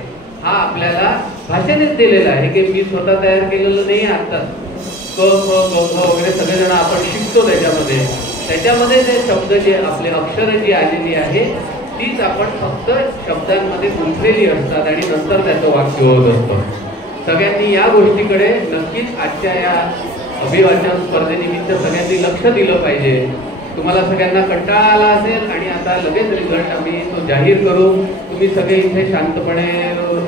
हा आपल्याला भाषेनेच दिलेला आहे की मी स्वतः तयार केलेलं नाही. आता क ख ग घ वगैरे सगळेजण आपण शिकतो त्याच्यामध्ये जे शब्द जे आपले अक्षर जी आलेली आहे तीच आपण फक्त शब्दांमध्ये गुंतलेली असतात आणि नंतर त्याचं वाक्य होत असतं. सगळ्यांनी या गोष्टीकडे नक्कीच आजच्या या अभिवाचन स्पर्धेनिमित्त सगळ्यांनी लक्ष दिलं पाहिजे. तुम्हाला सगळ्यांना कंटाळा आला असेल आणि आता लगेच रिझल्ट आम्ही तो जाहीर करू. तुम्ही सगळे इथे शांतपणे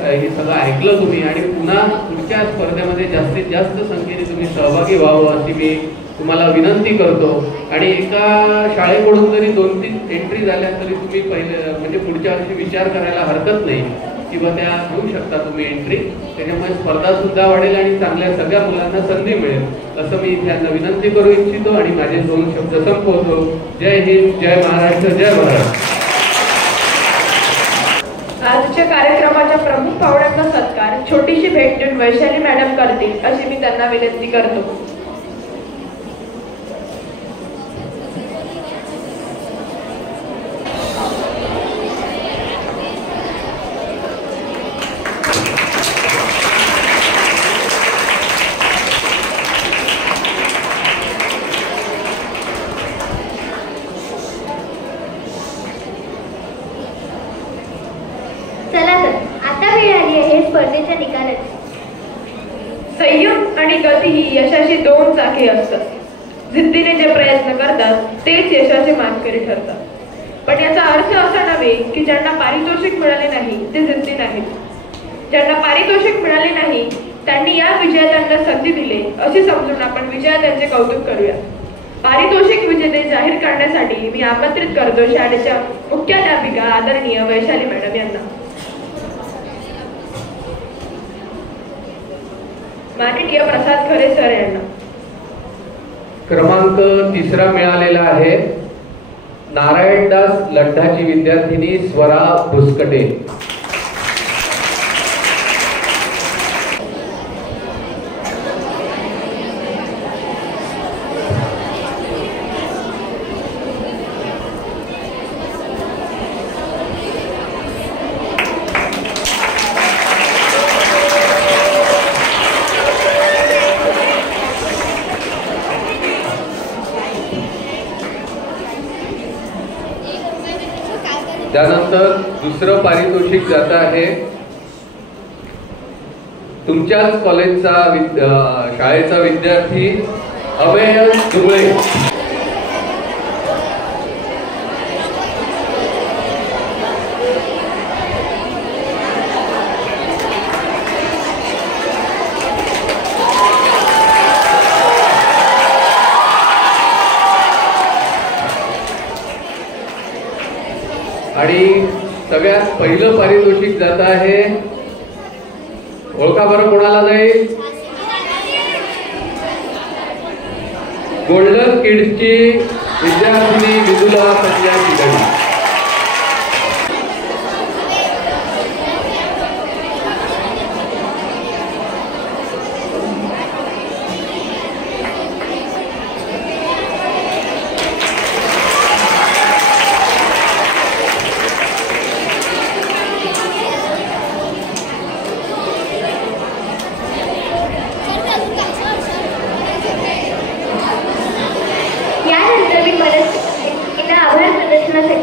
हे सगळं ऐकलं तुम्ही आणि पुन्हा पुढच्या स्पर्धेमध्ये जास्तीत जास्त संख्येने तुम्ही सहभागी व्हावं अशी मी तुम्हाला विनंती करतो. आणि एका शाळेकडून जरी 2-3 एंट्री झाल्या तरी तुम्ही पहिले म्हणजे पुढच्या वर्षी विचार करायला हरकत नाही किंवा त्या घेऊ शकता तुम्ही एंट्री. त्याच्यामुळे स्पर्धा सुद्धा वाढेल आणि चांगल्या सगळ्या मुलांना संधी मिळेल असं मी त्यांना विनंती करू इच्छितो आणि माझे 2 शब्द संपवतो. जय हिंद, जय महाराष्ट्र, जय भारत. आजच्या कार्यक्रमाच्या प्रमुख पाहुण्यांचा सत्कार छोटीशी भेट देऊन वैशाली मॅडम करतील अशी मी त्यांना विनंती करतो. संयम आणि गती ही यशाची 2 चाके असतात. जिद्दीने जे प्रयत्न करतात तेच यशाचे मानकरी ठरतात. पण याचा अर्थ असा नव्हे की ज्यांना पारितोषिक मिळाले नाही ते जिंकले नाहीत. ज्यांना पारितोषिक मिळाले नाही त्यांनी या विजेत्यांना संधी दिली अशी समजून आपण विजयात्यांचे कौतुक करूया. पारितोषिक विजेते जाहीर करण्यासाठी मी आमंत्रित करतो शाळेच्या मुख्याध्यापिका आदरणीय वैशाली मॅडम यांना. माननीय प्रसाद खरे सर यांना. क्रमांक 3 मिळालेला आहे नारायणदास लड्ढाची विद्यार्थिनी स्वरा भुसकटे. त्यानंतर दुसरं पारितोषिक जात आहे तुमच्याच कॉलेजचा शाळेचा विद्यार्थी अभय दुबळे. आणि सगळ्यात पहिलं पारितोषिक जात आहे, ओळखा बरं कोणाला जाईल? गोल्डन किड्सची विद्यार्थिनी विदुला पंजाबी.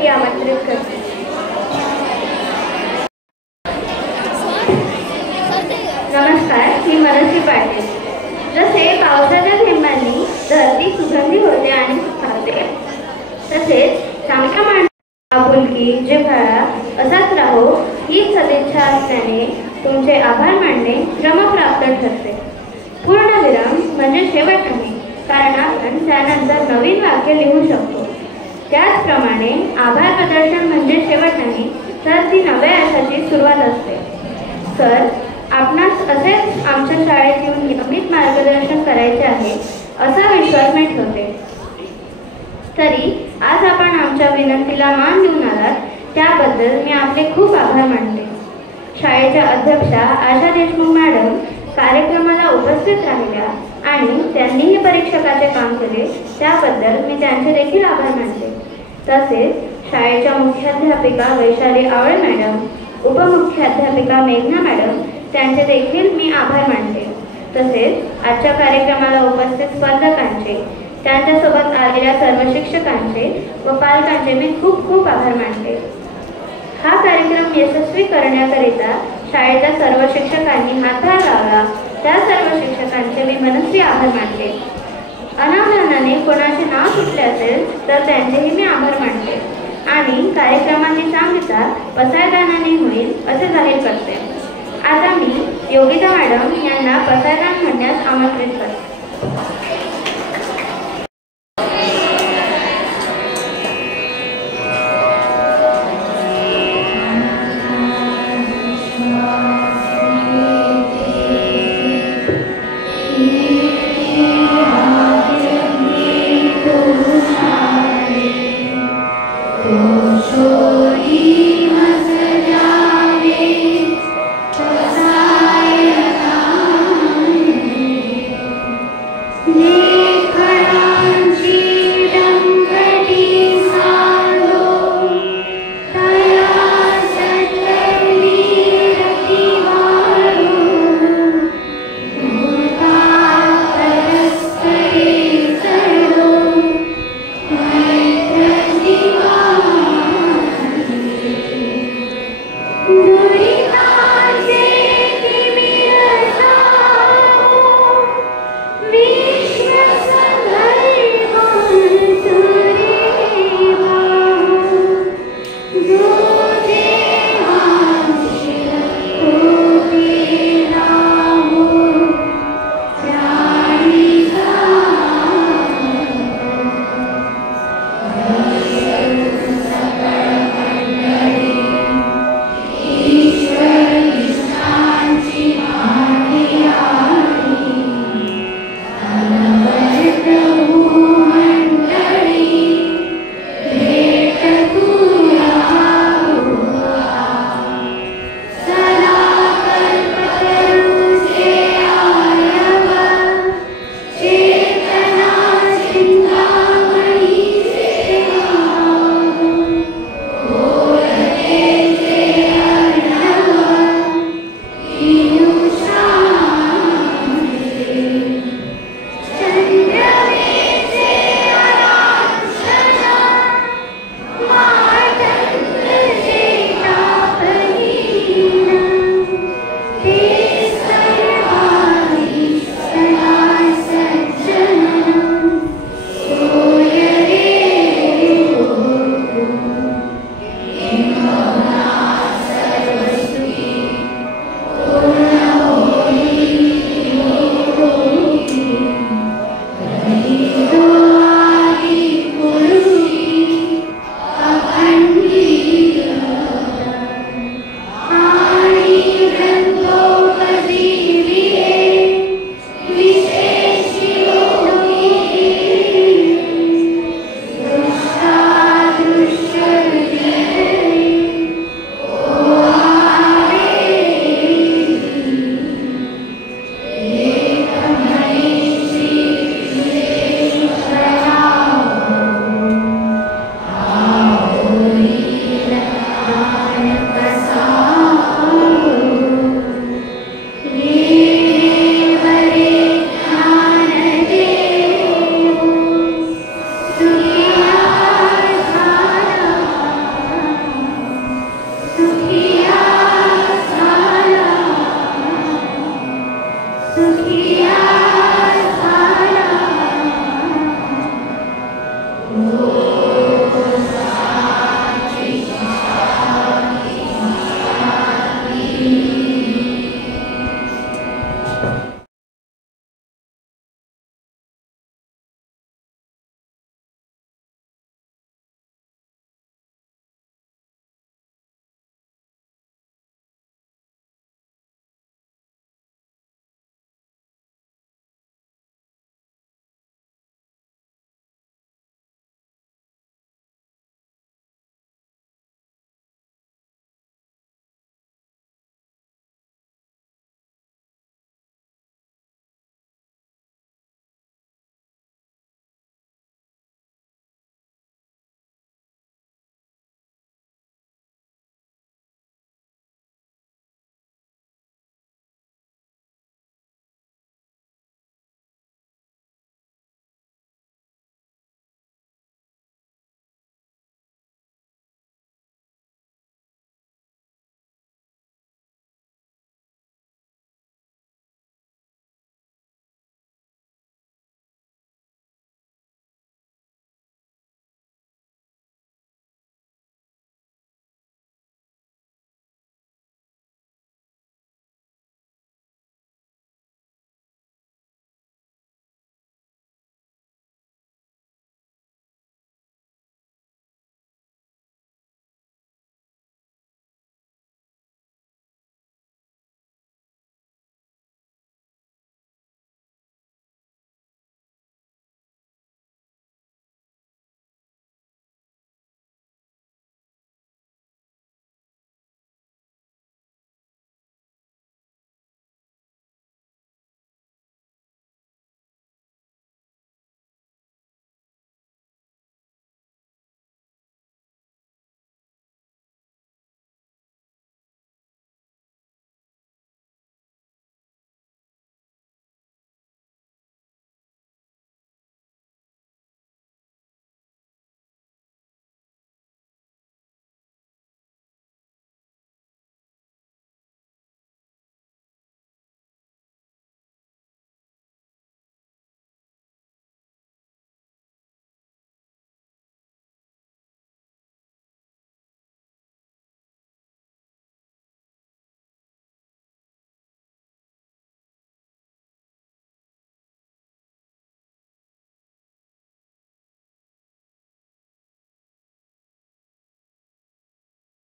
आमंत्रित करते. नमस्कार, मी मनस्वी पाटील. जसे पावसाच्या थेंबांनी धरती सुगंधी होते आणि सुखावते, तसेच चांगल्या माणसाची आपुलकी जिव्हाळा असाच राहो हीच सदिच्छा असल्याने तुमचे आभार मानणे क्रमप्राप्त ठरते. पूर्णविराम म्हणजे शेवट नाही, कारण आपण त्यानंतर नवीन वाक्य लिहू शकतो. त्याचप्रमाणे आभार प्रदर्शन म्हणजे शेवट नाही, तर ती नव्या यशाची सुरुवात असते. सर, आपणास असेच आमच्या शाळेत येऊन नियमित मार्गदर्शन करायचे आहे असा विश्वास मी ठेवते. तरी आज आपण आमच्या विनंतीला मान देऊन आलात त्याबद्दल मी आपले खूप आभार मानते. शाळेच्या अध्यक्षा आशा देशमुख मॅडम कार्यक्रमाला उपस्थित राहिल्या आणि त्यांनीही परीक्षकाचे काम केले त्याबद्दल मी त्यांचे देखील आभार मानते. तसेच शाळेच्या मुख्याध्यापिका वैशाली आवळे मॅडम, उपमुख्याध्यापिका मेघना मॅडम त्यांचे देखील मी आभार मानते. तसेच आजच्या कार्यक्रमाला उपस्थित स्पर्धकांचे, त्यांच्यासोबत आलेल्या सर्व शिक्षकांचे व पालकांचे मी खूप खूप आभार मानते. हा कार्यक्रम यशस्वी करण्याकरिता शाळेच्या सर्व शिक्षकांनी हातभार लावला त्या सर्व शिक्षकांचे मी मनस्वी आभार मानते. अनावधानाने कोणाचे नाव सुटले असेल तर त्यांचेही मी आभार मानते आणि कार्यक्रमाची सांगता पसायदानाने होईल असे जाहीर करते. आता मी योगिता मॅडम यांना पसायदान म्हणण्यास आमंत्रित करते. Shoyi